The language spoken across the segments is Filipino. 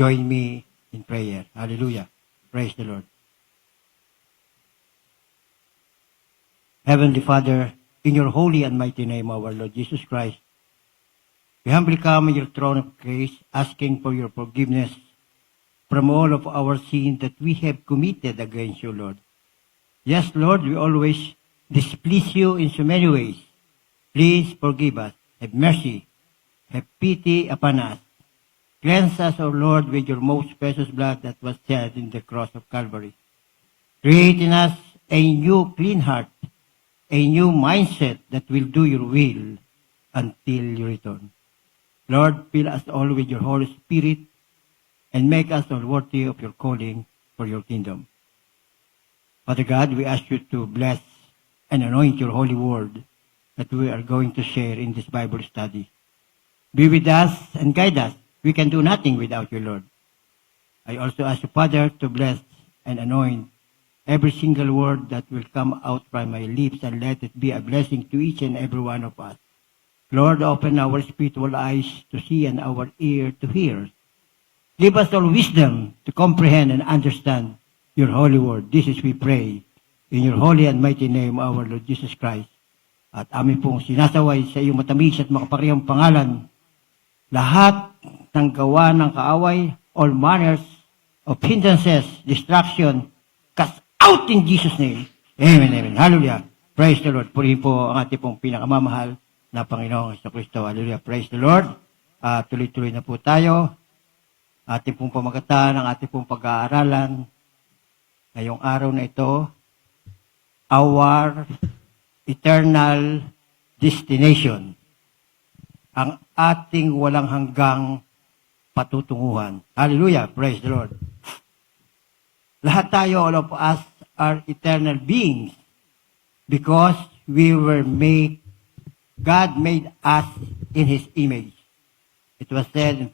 join me in prayer. Hallelujah. Praise the Lord. Heavenly Father, in your holy and mighty name, our Lord Jesus Christ, we humbly come in your throne of grace, asking for your forgiveness from all of our sins that we have committed against you, Lord. Yes, Lord, we always displease you in so many ways. Please forgive us. Have mercy. Have pity upon us. Cleanse us, O Lord, with your most precious blood that was shed in the cross of Calvary. Create in us a new clean heart, a new mindset that will do your will until you return. Lord, fill us all with your Holy Spirit and make us all worthy of your calling for your kingdom. Father God, we ask you to bless and anoint your holy word that we are going to share in this Bible study. Be with us and guide us. We can do nothing without you, Lord. I also ask you, Father, to bless and anoint every single word that will come out from my lips, and let it be a blessing to each and every one of us. Lord, open our spiritual eyes to see and our ear to hear. Give us all wisdom to comprehend and understand your holy word. This is we pray in your holy and mighty name, our Lord Jesus Christ. At amin pong sinasaway sa iyong matamis at makaparehong pangalan, lahat ng gawa ng kaaway, all manners of hindrances, distraction, cast out in Jesus' name. Amen, amen. Hallelujah. Praise the Lord. Purihin po ang ating pong pinakamamahal na Panginoong Kristo. Hallelujah. Praise the Lord. Tuloy-tuloy na po tayo. Ating pong pamagatan, ang ating pong pag-aaralan ngayong araw na ito, our eternal destination. Ang ating walang hanggang patutunguhan. Hallelujah. Praise the Lord. Lahat tayo, all of us, are eternal beings because God made us in His image. It was said in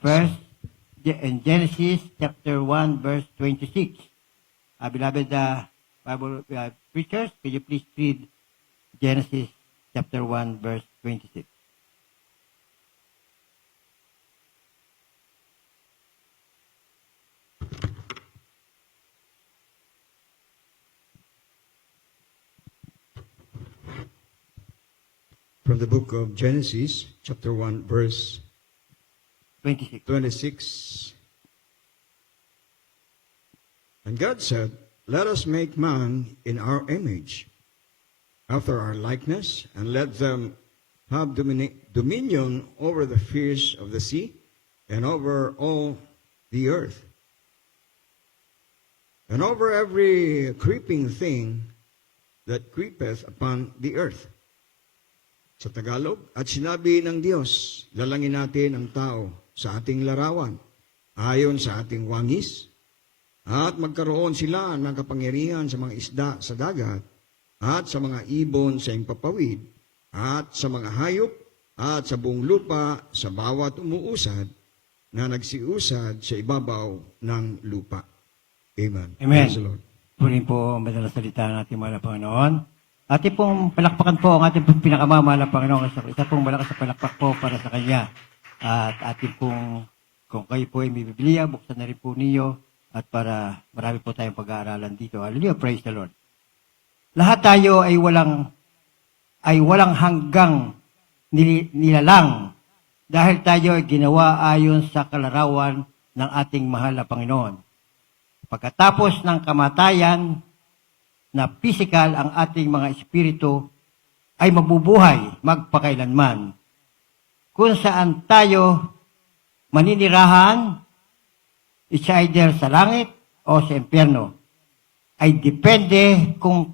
Genesis chapter 1, verse 26. Beloved Bible preachers, can you please read Genesis chapter 1, verse 26. From the book of Genesis, chapter 1, verse 26. And God said, "Let us make man in our image, after our likeness, and let them have dominion over the fish of the sea, and over all the earth, and over every creeping thing that creepeth upon the earth." Sa Tagalog, at sinabi ng Diyos, lalangin natin ang tao sa ating larawan, ayon sa ating wangis, at magkaroon sila ng kapangyarihan sa mga isda sa dagat, at sa mga ibon sa impapawid, at sa mga hayop, at sa buong lupa, sa bawat umuusad, na nagsiusad sa ibabaw ng lupa. Amen. Amen. Praise the Lord. Punin po ang madalas salita ng ating mahal na Panginoon. Ating pong palakpakan po ang ating pong pinakamamahal na Panginoon. Isa pong malakas na palakpak po para sa Kanya. At ating pong, kung kayo po ay may Biblia, buksan na rin po niyo at para marami po tayong pag-aaralan dito. Hallelujah, praise the Lord. Lahat tayo ay walang hanggang nilalang dahil tayo ay ginawa ayon sa kalarawan ng ating mahal na Panginoon. Pagkatapos ng kamatayan na physical, ang ating mga espiritu ay mabubuhay magpakailanman. Kung saan tayo maninirahan, it's either sa langit o sa impyerno, ay depende kung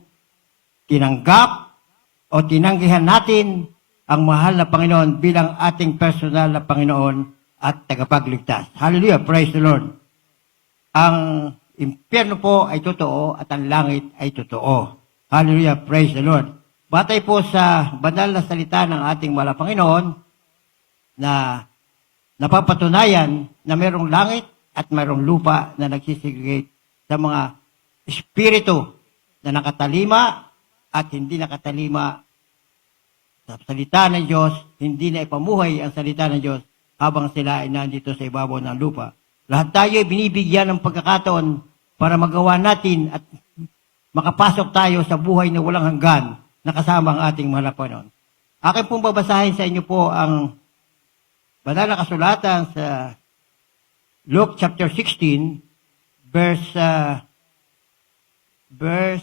tinanggap o tinanggihan natin ang mahal na Panginoon bilang ating personal na Panginoon at tagapagligtas. Hallelujah, praise the Lord. Ang impyerno po ay totoo at ang langit ay totoo. Hallelujah, praise the Lord. Batay po sa banal na salita ng ating mahal na Panginoon na napapatunayan na mayroong langit at mayroong lupa na nagsisegregate sa mga espiritu na nakatalima at hindi nakatalima sa salita ng Diyos, hindi na ipamuhay ang salita ng Diyos habang sila ay nandito sa ibabaw ng lupa. Lahat tayo ay binibigyan ng pagkakataon para magawa natin at makapasok tayo sa buhay na walang hanggan na kasama ang ating mahal na Panginoon. Akin pong babasahin sa inyo po ang banal na kasulatan sa Luke chapter 16, verse 19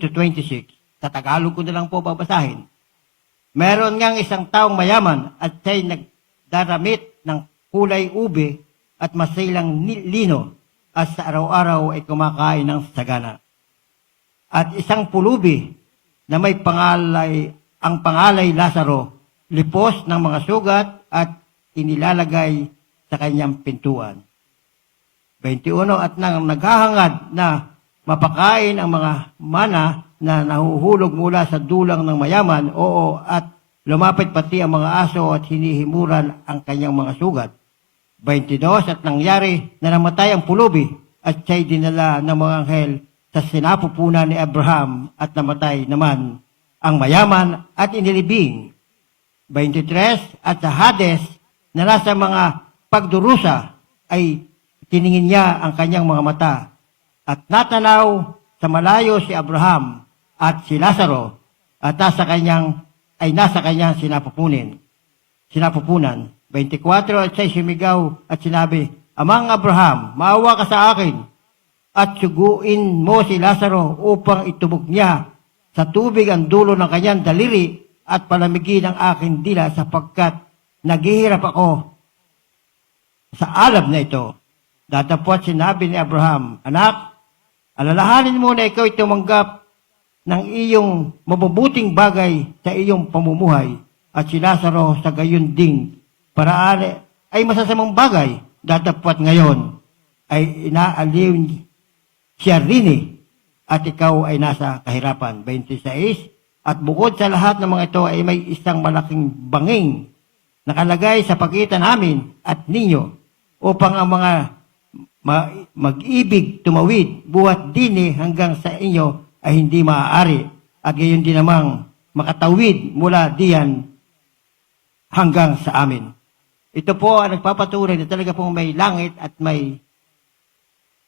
to 26. Sa Tagalog ko na lang po babasahin. Meron ngang isang taong mayaman at siya'y nagdaramit ng kulay ube at masilang lino at sa araw-araw ay kumakain ng sagana. At isang pulubi na may ang pangalay Lazaro, lipos ng mga sugat at inilalagay sa kanyang pintuan. 21, at nang naghahangad na mapakain ang mga mana na nahuhulog mula sa dulang ng mayaman, oo, at lumapit pati ang mga aso at hinihimuran ang kanyang mga sugat. 22, at nangyari na namatay ang pulubi at siya'y dinala ng mga anghel sa sinapupunan ni Abraham at namatay naman ang mayaman at inilibing. 23, at sa Hades na nasa mga pagdurusa ay tiningin niya ang kanyang mga mata at natanaw sa malayo si Abraham at si Lazaro at nasa kanyang sinapupunan. 24, at siya'y sumigaw at sinabi, Amang Abraham, maawa ka sa akin at suguin mo si Lazaro upang itubog niya sa tubig ang dulo ng kanyang daliri at palamigin ang aking dila sapagkat naghihirap ako sa alab na ito. Datapwat sinabi ni Abraham, Anak, alalahanin mo na ikaw tumanggap ng iyong mabubuting bagay sa iyong pamumuhay at si Lazaro sa gayon ding paraan ay masasamang bagay. Datapwat ngayon ay inaaliw siya rin at ikaw ay nasa kahirapan. 26, at bukod sa lahat ng mga ito ay may isang malaking banging nakalagay sa pagitan namin at ninyo upang ang mga mag-ibig tumawid buhat dini hanggang sa inyo ay hindi maaari at gayon din namang makatawid mula diyan hanggang sa amin. Ito po ang nagpapatunay na talaga pong may langit at may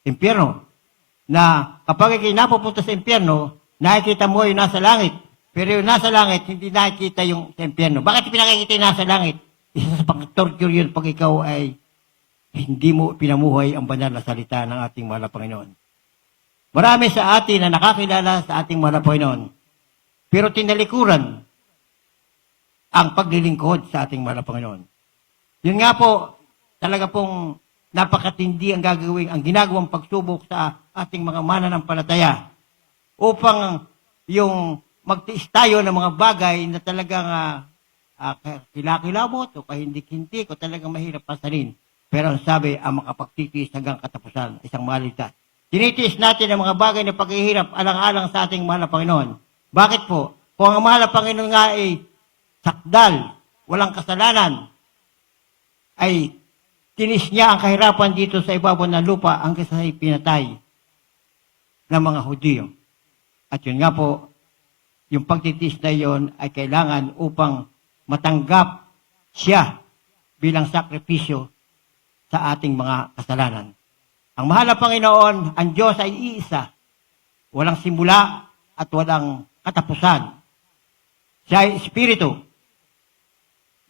impyerno. Na kapag ikay napupunta sa impyerno, nakikita mo yung nasa langit. Pero yung nasa langit, hindi nakikita yung sa impyerno. Bakit pinakikita yung nasa langit? Isa sa pang-torture yun pag ikaw ay hindi mo pinamuhay ang banal na salita ng ating mahal na Panginoon. Marami sa atin na nakakilala sa ating mahal na Panginoon. Pero tinalikuran ang paglilingkod sa ating mahal na Panginoon. Yun nga po, talaga pong napakatindi ang ginagawang pagsubok sa ating mga mananampalataya upang yung magtiis tayo ng mga bagay na talagang kilakilabot o kahindik-hindik o talagang mahirap pasanin. Pero ang sabi, ang makapagtitiis hanggang katapusan, isang maligtas. Tinitiis natin ang mga bagay na paghihirap alang-alang sa ating mahal na Panginoon. Bakit po? Kung ang mahal na Panginoon nga ay sakdal, walang kasalanan, ay tinis niya ang kahirapan dito sa ibabaw ng lupa hanggang sa pinatay ng mga Hudyo. At yun nga po, yung pagtitis na yon ay kailangan upang matanggap siya bilang sakripisyo sa ating mga kasalanan. Ang mahal na Panginoon, ang Diyos ay iisa. Walang simula at walang katapusan. Siya ay Espiritu.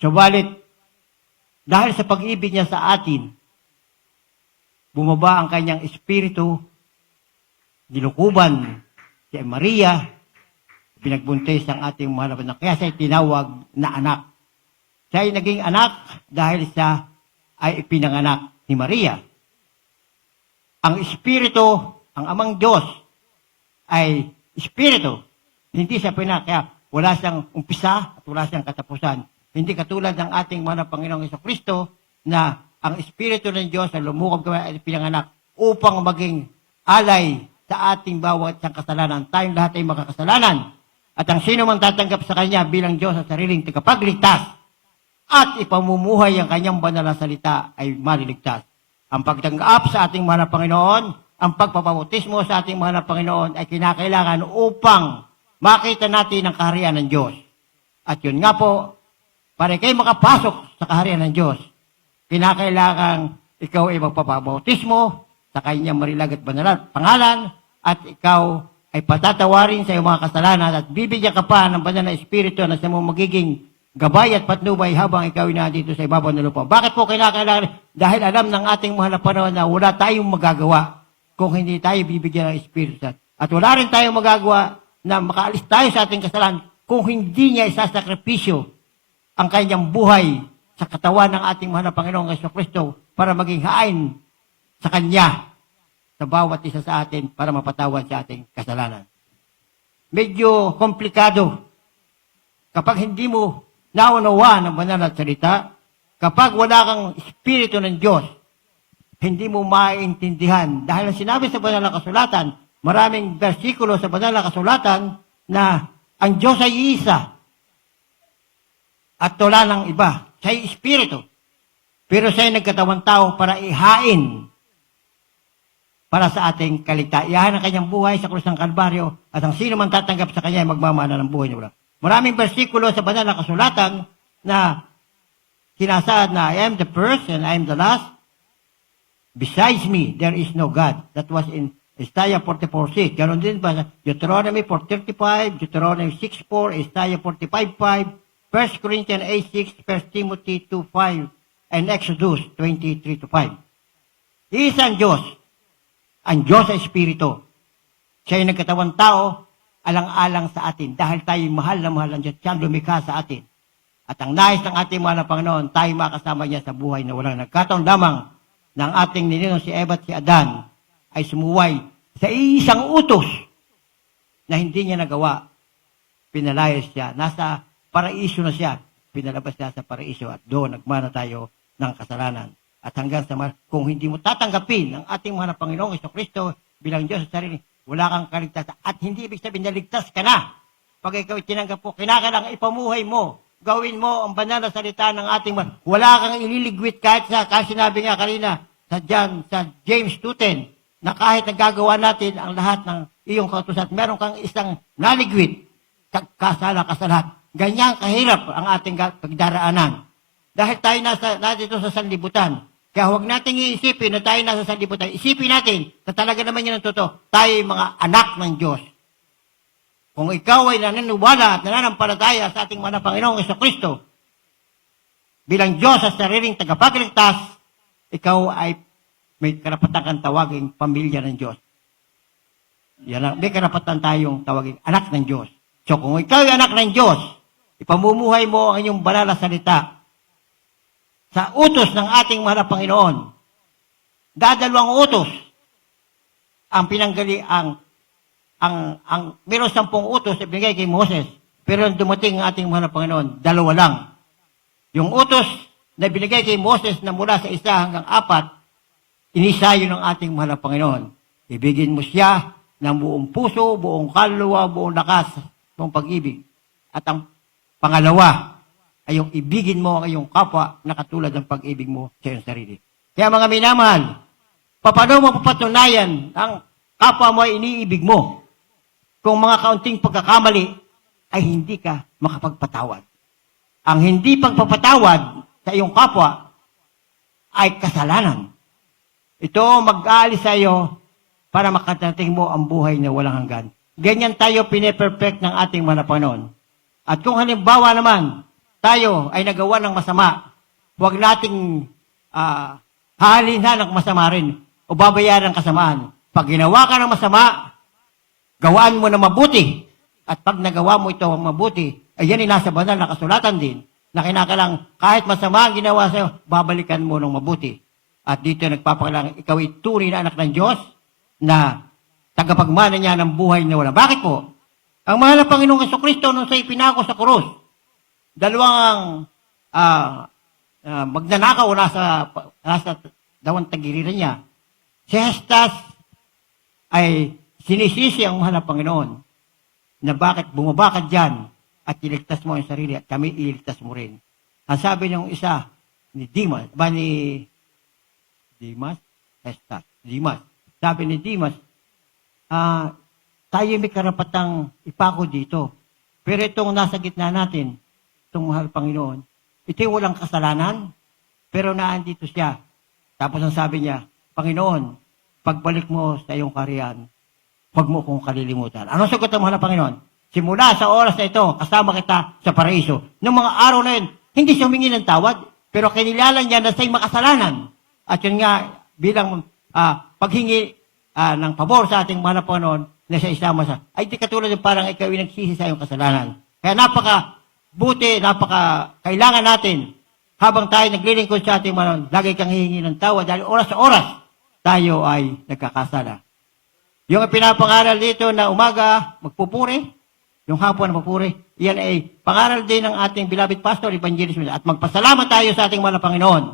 Subalit, dahil sa pag-ibig niya sa atin, bumaba ang kanyang Espiritu, nilukuban si Maria, pinagbuntis ang ating mahal na Panginoon. Kaya siya tinawag na anak. Siya ay naging anak dahil siya ay ipinanganak ni Maria. Ang Espiritu, ang Amang Diyos, ay Espiritu. Hindi siya kaya wala siyang umpisa at wala siyang katapusan. Hindi katulad ng ating mahal na Panginoong Jesucristo na ang Espiritu ng Diyos na lumukab kami ay pinanganak upang maging alay sa ating bawat isang kasalanan. Tayong lahat ay makakasalanan. At ang sino man tatanggap sa Kanya bilang Diyos sa sariling tagapagligtas at ipamumuhay ang Kanyang banal na salita ay maliligtas. Ang pagtanggap sa ating mahal na Panginoon, ang pagpapabautismo sa ating mahal na Panginoon ay kinakailangan upang makita natin ang kaharian ng Diyos. At yun nga po, para kayo makapasok sa kaharian ng Diyos, kinakailangan ikaw ay magpapabautismo sa kanyang marilag at banal pangalan, at ikaw ay patatawarin sa iyong mga kasalanan at bibigyan ka pa ng banal na espiritu na sa mo magiging gabay at patnubay habang ikaw ay nandito sa ibabaw ng lupa. Bakit po kailangan? Dahil alam ng ating mahal na Panginoon na wala tayong magagawa kung hindi tayo bibigyan ng Espiritu Santo. At wala rin tayong magagawa na makaalis tayo sa ating kasalanan kung hindi niya isasakripisyo ang kanyang buhay sa katawan ng ating mahal na Panginoong Jesucristo para maging hain sa Kanya sa bawat isa sa atin para mapatawad sa ating kasalanan. Medyo komplikado kapag hindi mo naunawa ng banal na salita, kapag wala kang Espiritu ng Diyos, hindi mo maintindihan. Dahil ang sinabi sa banal na kasulatan, maraming versikulo sa banal na kasulatan na ang Diyos ay isa at wala ng iba. Siya ay Espiritu. Pero siya ay nagkatawang tao para ihain para sa ating kaligtasan. Iyahan ang kanyang buhay sa krus ng Kalbaryo at ang sino man tatanggap sa kanya ay magmamana ng buhay niya. Maraming versikulo sa banal na kasulatan na sinasaad na I am the first and I am the last. Besides me, there is no God. That was in Isaiah 44:6. Ganon din pa sa Deuteronomy 4:35, Deuteronomy 6:4, Isaiah 45:5, 1 Corinthians 8:6, 1 Timothy 2:5, and Exodus 23:5. Isang Diyos. Ang Diyos ay Espiritu. Siya ay nagkatawang tao, alang-alang sa atin. Dahil tayo mahal na mahal ng Diyos, siya lumikha sa atin. At ang nais ng ating mahal na Panginoon, tayo makasama niya sa buhay na walang nagkataon lamang ng ating nininong si Eva at si Adan ay sumuway sa isang utos na hindi niya nagawa. Pinalayas siya. Nasa paraiso na siya. Pinalabas siya sa paraiso at doon nagmana tayo ng kasalanan. At hanggang sa kung hindi mo tatanggapin ang ating mahal na Panginoong Jesucristo bilang Diyos sa sarili, wala kang kaligtasan. At hindi ibig sabihin na ligtas ka na. Pag ikaw tinanggap po, kinakailangan ipamuhay mo. Gawin mo ang banal na salita ng ating mahal. Wala kang ililigwit kahit sinabi nga kanina sa James 2:10 na kahit nagagawa natin ang lahat ng iyong kautusan, meron kang isang naligwit, kasala ka sa lahat. Ganyan kahirap ang ating pagdaraanan. Dahil tayo nandito sa sanlibutan. Kaya huwag nating iisipin na tayo nasa sanlibutan. Isipin natin na talaga naman yun ang totoo. Tayo ay mga anak ng Diyos. Kung ikaw ay naniniwala at nananampalataya sa ating mga Panginoong Jesucristo bilang Diyos sa sariling tagapagligtas, ikaw ay may karapatan kang tawaging pamilya ng Diyos. May karapatan tayong tawaging anak ng Diyos. So kung ikaw ay anak ng Diyos, ipamumuhay mo ang inyong banal na salita sa utos ng ating mahal na Panginoon. Dadalawang utos ang pinanggali meron 10 utos na binigay kay Moses, pero dumating ang ating mahal na Panginoon, 2 lang. Yung utos na binigay kay Moses na mula sa 1 hanggang 4, inisayo ng ating mahal na Panginoon. Ibigin mo siya ng buong puso, buong kaluluwa, buong lakas, buong pag-ibig. At ang pangalawa, ay yung ibigin mo ang iyong kapwa na katulad ng pag-ibig mo sa iyong sarili. Kaya mga minamahal, paano mo papatunayan ang kapwa mo ay iniibig mo kung mga kaunting pagkakamali ay hindi ka makapagpatawad? Ang hindi pagpapatawad sa iyong kapwa ay kasalanan. Ito mag-aalis sa iyo para makatating mo ang buhay na walang hanggan. Ganyan tayo piniperfect ng ating mga Panginoon. At kung halimbawa naman, tayo ay nagawa ng masama, huwag nating hahalina ng masama rin o babayaran ng kasamaan. Pag ginawa ka ng masama, gawaan mo na mabuti. At pag nagawa mo ito ang mabuti, ay yan ay nasa banal na kasulatan din, na kinakalang kahit masama ang ginawa sa'yo, babalikan mo ng mabuti. At dito nagpapakalang ikaw ay tunay na anak ng Diyos na tagapagmana niya ng buhay na wala. Bakit po? Ang mahal na Panginoong Jesucristo nung siya'y pinako sa krus, dalawang magnanakaw nasa dawang tagiliran niya. Si Hestas ay sinisisi ang mahal na Panginoon na bakit bumaba ka dyan at iligtas mo ang sarili at kami iligtas mo rin. Ang sabi niyong isa ni Dimas, Hestas, Dimas. Sabi ni Dimas, tayo may karapatang ipako dito. Pero itong nasa gitna natin, itong mahal Panginoon, ito yung walang kasalanan, pero naandito siya Tapos ang sabi niya, Panginoon, pagbalik mo sa iyong kaharian, huwag mo kong kalilimutan. Anong sagot ng mahal na Panginoon? Simula sa oras na ito, kasama kita sa paraiso. Noong mga araw na yun, hindi siya humingi ng tawad, pero kinilala niya na siya'y makasalanan. At yun nga, bilang paghingi ng pabor sa ating mahal na Panginoon, na siya isama sa, ay di katulad yung parang ikaw ay nagsisi sa iyong kasalanan. Kaya napaka-buti, napaka-kailangan natin, habang tayo naglilingkod sa ating mahal, lagi kang hihingi ng tawad dahil oras sa oras, tayo ay nagkakasala. Yung pinapangaral dito na umaga, magpupuri, yung hapon na magpupuri, yan ay pangaral din ng ating beloved pastor, evangelist, at magpasalamat tayo sa ating mahal na Panginoon.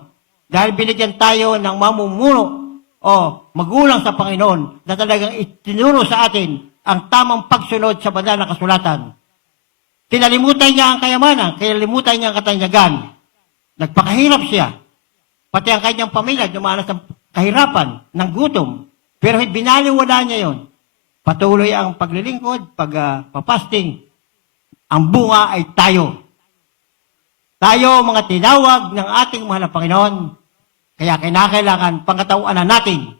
Dahil binigyan tayo ng mamumuno o magulang sa Panginoon na talagang itinuro sa atin ang tamang pagsunod sa banal na kasulatan. Kinalimutan niya ang kayamanan, kinalimutan niya ang katanyagan. Nagpakahirap siya. Pati ang kanyang pamilya, dumanas ng kahirapan, ng gutom. Pero binaliwala niya yon. Patuloy ang paglilingkod, pagpapasting. Ang bunga ay tayo. Tayo, mga tinawag ng ating mahal na Panginoon. Kaya kinakailangan pangkatauanan natin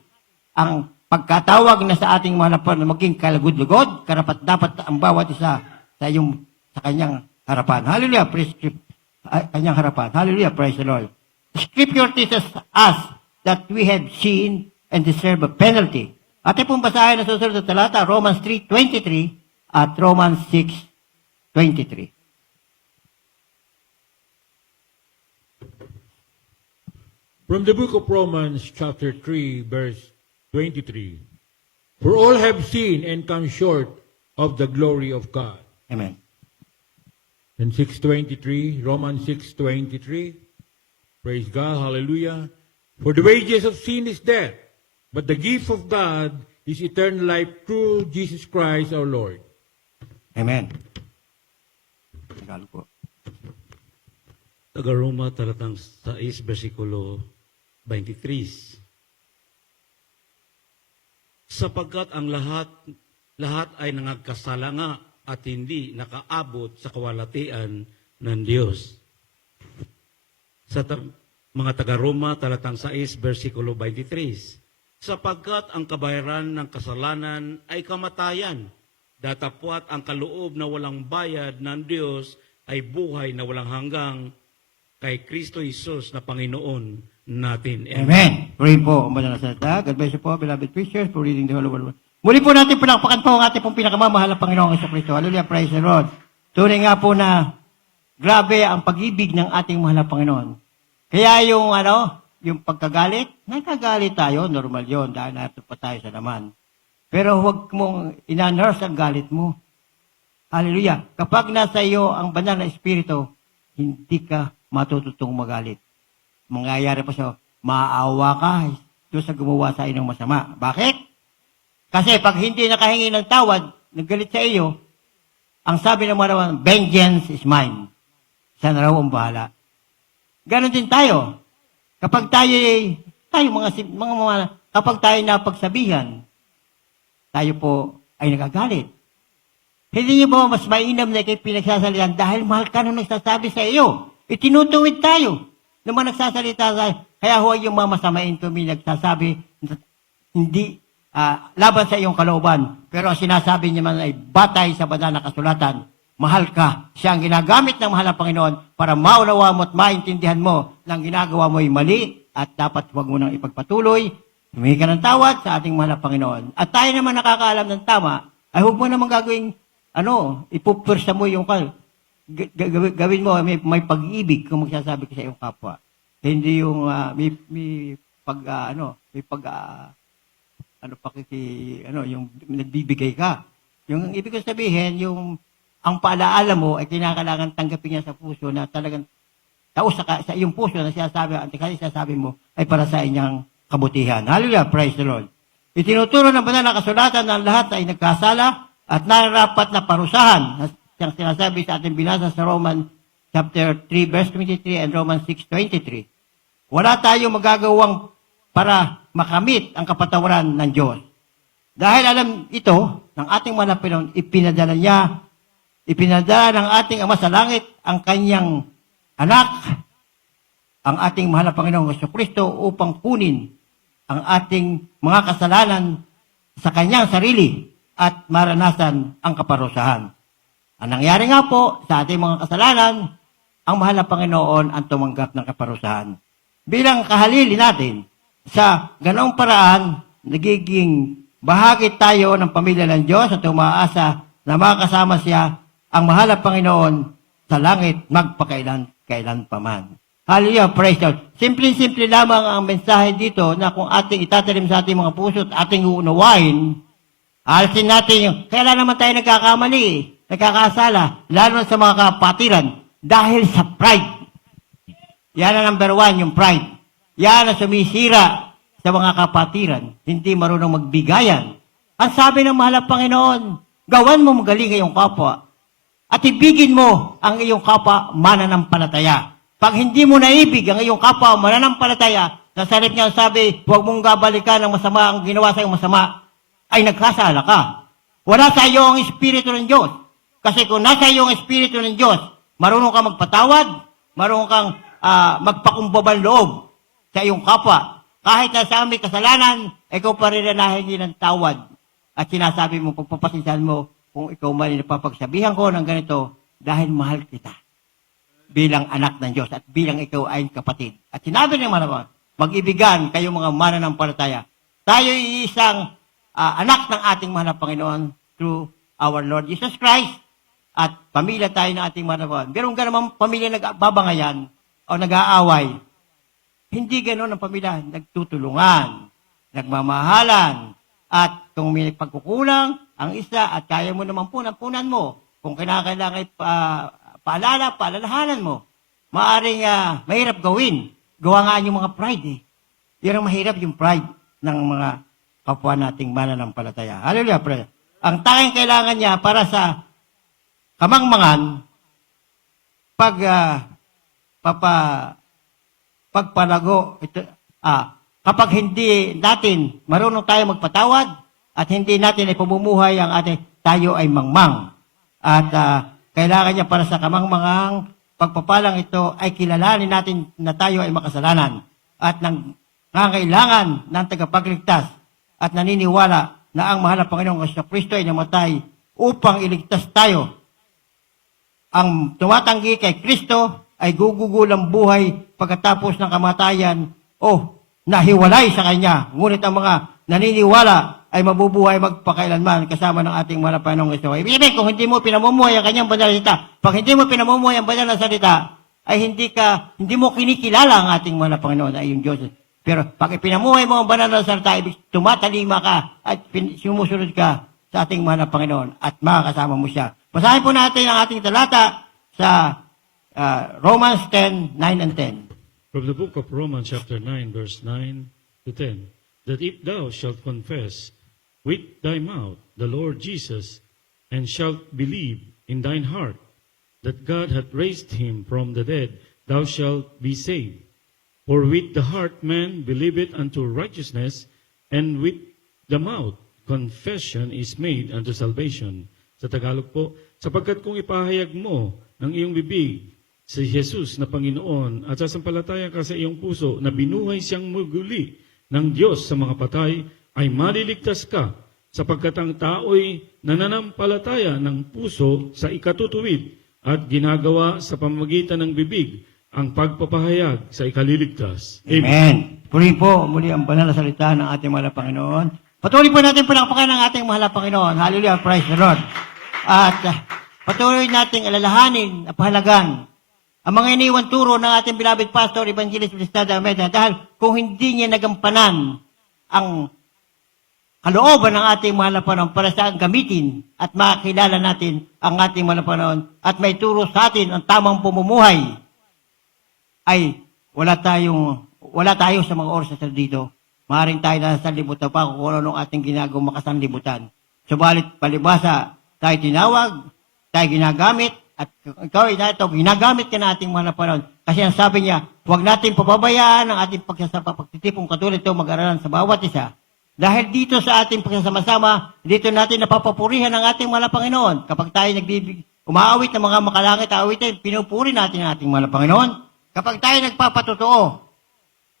ang pagkatawag na sa ating mahal na Panginoon maging kalugod-lugod, karapat-dapat ang bawat isa sa kanyang harapan. Hallelujah, kanyang harapan. Hallelujah, praise the Lord. Scripture teaches us that we have sinned and deserve a penalty. Atin pong basahin na susunod na talata, Romans 3:23 at Romans 6:23. From the book of Romans, chapter 3, verse 23. For all have sinned and come short of the glory of God. Amen. And 6:23, Romans 6:23. Praise God, hallelujah. For the wages of sin is death, but the gift of God is eternal life through Jesus Christ our Lord. Amen. Tagalog po. Taga-Roma talatang 6, versikulo 23. Sapagkat ang lahat ay nangagkasala nga at hindi nakaabot sa kawalatian ng Diyos. Mga taga-Roma talatang 6, versikulo 23. Sapagkat ang kabayaran ng kasalanan ay kamatayan, datapwat ang kaloob na walang bayad ng Diyos ay buhay na walang hanggang kay Kristo Jesus na Panginoon natin. Amen. Pray po ang banal na salita. God bless you po, beloved preachers, for reading the Holy Word. Muli po natin palakpakan po ang ating pong pinakamamahal na Panginoong Jesucristo. Hallelujah, praise the Lord. Tunay nga po na grabe ang pag-ibig ng ating mahal na Panginoon. Kaya yung pagkagalit, nagkagalit tayo, normal yon dahil nato pa tayo sa laman. Pero huwag mong inanurse ang galit mo. Hallelujah. Kapag nasa iyo ang banal na Espiritu, hindi ka matututong magalit. Mangyayari pa siya, maawa ka doon sa gumawa sa iyo ng masama. Bakit? Kasi pag hindi nakahingi ng tawad, naggalit sa iyo, ang sabi ng mga vengeance is mine. Siya na raw ang bahala. Ganon din tayo. Kapag kapag tayo napagsabihan, tayo po ay nagagalit. Hindi niyo ba mas mainam na kayo pinagsasalitan dahil mahal ka nung nagsasabi sa iyo? Itinutuwid tayo naman nagsasalita tayo. Kaya huwag yung mga masamain kami nagsasabi hindi laban sa iyong kalooban. Pero ang sinasabi niya man ay batay sa banal na kasulatan. Mahal ka. Siya ang ginagamit ng mahal na Panginoon para maunawa mo at maintindihan mo na ang ginagawa mo ay mali at dapat huwag mo nang ipagpatuloy. Humingi ka ng tawad sa ating mahal na Panginoon. At tayo naman nakakaalam ng tama, ay huwag mo naman gagawing ipupursa mo yung gawin mo, may pag-ibig kung magsasabi ka sa iyong kapwa. Hindi yung yung nagbibigay ka. Yung ibig ko sabihin, ang paalaala mo ay kinakailangan tanggapin niya sa puso na talagang taos sa iyong puso na sinasabi mo ay para sa inyong kabutihan. Hallelujah, praise the Lord. Itinuturo ng banal na kasulatan na lahat ay nagkasala at nararapat na parusahan. Siyang sinasabi sa ating binasa sa Romans chapter 3, verse 23 and Romans 6:23. Wala tayong magagawang para makamit ang kapatawaran ng Diyos. Dahil alam ito ng ating mga Panginoon, ipinadala ng ating Ama sa langit ang kanyang anak ang ating mahal na Panginoong Jesucristo upang kunin ang ating mga kasalanan sa kanyang sarili at maranasan ang kaparusahan. Ang nangyari nga po sa ating mga kasalanan, ang mahal na Panginoon ang tumanggap ng kaparusahan. Bilang kahalili natin, sa ganoong paraan, nagiging bahagi tayo ng pamilya ng Diyos at umaasa na makasama siya ang mahal na Panginoon sa langit magpakailan paman. Hallelujah, praise God. Simple-simple lamang ang mensahe dito na kung ating itatalim sa ating mga puso at ating uunawain, alisin natin yung, kaya naman tayo nagkakamali, nagkakasala, lalo na sa mga kapatiran, dahil sa pride. Yan ang number 1, yung pride. Yan ang sumisira sa mga kapatiran, hindi marunong magbigayan. Ang sabi ng mahal na Panginoon, gawan mo magaling ang iyong kapwa at ibigin mo ang iyong kapwa mananampalataya. Pag hindi mo naibig ang iyong kapwa mananampalataya, sa sarip niya sabi, huwag mong gabalikan ang masama, ang ginawa sa iyong masama, ay nagkasala ka. Wala sa iyo ang Espiritu ng Diyos. Kasi kung nasa iyo ang Espiritu ng Diyos, marunong kang magpatawad, marunong kang magpakumbabang loob sa iyong kapwa. Kahit na sa aming kasalanan, ikaw pa rin na nahingi ng tawad. At sinasabi mo, pagpapasinsahan mo, kung ikaw man napapagsabihan ko ng ganito, dahil mahal kita bilang anak ng Diyos at bilang ikaw ay kapatid. At sinabi niya naman, mag-ibigan kayo mga mananampalataya. Tayo ay isang anak ng ating mahal na Panginoon through our Lord Jesus Christ at pamilya tayo ng ating mahal na Panginoon. Pero kung naman pamilya nagbabangayan o nag-aaway, hindi ganoon ang pamilya. Nagtutulungan, nagmamahalan, at kung may pagkukulang, ang isa at kaya mo naman punan mo. Kung kinakailangan paalalahanan mo. Maaring mahirap gawin. Gawa nga yung mga pride eh. Yan ang mahirap yung pride ng mga kapwa nating mananampalataya. Hallelujah, prayer. Ang tanging kailangan niya para sa kamangmangan, pagpalago, kapag hindi natin marunong tayo magpatawad at hindi natin ay pamumuhay ang ating tayo ay mangmang. At kailangan niya para sa kamangmangang pagpapalang ito ay kilalanin natin na tayo ay makasalanan at nangangailangan ng tagapagligtas at naniniwala na ang mahal na Panginoong Jesucristo ay namatay upang iligtas tayo. Ang tumatanggi kay Kristo ay gugugulang buhay pagkatapos ng kamatayan o nahiwalay sa Kanya. Ngunit ang mga naniniwala ay mabubuhay magpakailanman kasama ng ating mahal na Panginoong Kristo. Ibig kung hindi mo pinamumuhay ang Kanyang banal na salita, pag hindi mo pinamumuhay ang banal na salita, ay hindi mo kinikilala ang ating mahal na Panginoon ay yung Diyos. Pero pag ipinamuhay mo ang banal na salita, ibig tumatalima ka at sumusunod ka sa ating mahal na Panginoon at makakasama mo siya. Basahin po natin ang ating talata sa Romans 10:9 and 10. From the book of Romans chapter 9, verse 9 to 10, that if thou shalt confess with thy mouth the Lord Jesus, and shalt believe in thine heart that God hath raised him from the dead, thou shalt be saved. For with the heart man believeth unto righteousness, and with the mouth confession is made unto salvation. Sa Tagalog po, sapagkat kung ipahayag mo ng iyong bibig si Jesus na Panginoon at sasampalataya ka sa iyong puso na binuhay siyang muli ng Diyos sa mga patay, ay maliligtas ka, sapagkat ang tao'y nananampalataya ng puso sa ikatutuwid at ginagawa sa pamamagitan ng bibig ang pagpapahayag sa ikaliligtas. Amen. Purihin po muli ang banal na salita ng ating mahal na Panginoon. Patuloy po natin palakpakan ng ating mahal na Panginoon. Hallelujah, praise the Lord. At patuloy nating alalahanin at pahalagan ang mga iniwan turo ng ating beloved pastor, Evangelist Blistada Ameda, dahil kung hindi niya nagampanan ang kalooban ng ating mahal na Panginoon para sa gamitin at makilala natin ang ating mahal na Panginoon at may turo sa atin ang tamang pumumuhay, ay wala tayo sa mga oras na dito. Maaaring tayo nasa sanlibutan pa kung ano nung ating ginagawang makasanlibutan. Subalit palibasa, tayo tinawag, tayo ginagamit, at ikaw ay ito, ginagamit ka na ating mahal na Panginoon. Kasi ang sabi niya, huwag natin pababayaan ang ating pagtitipong katulad ito mag-aralan sa bawat isa. Dahil dito sa ating pagsasama-sama, dito natin napapapurihan ang ating mahal na Panginoon. Kapag tayo umaawit ng mga makalangit awitin, pinupuri natin ang ating mahal na Panginoon. Kapag tayo nagpapatotoo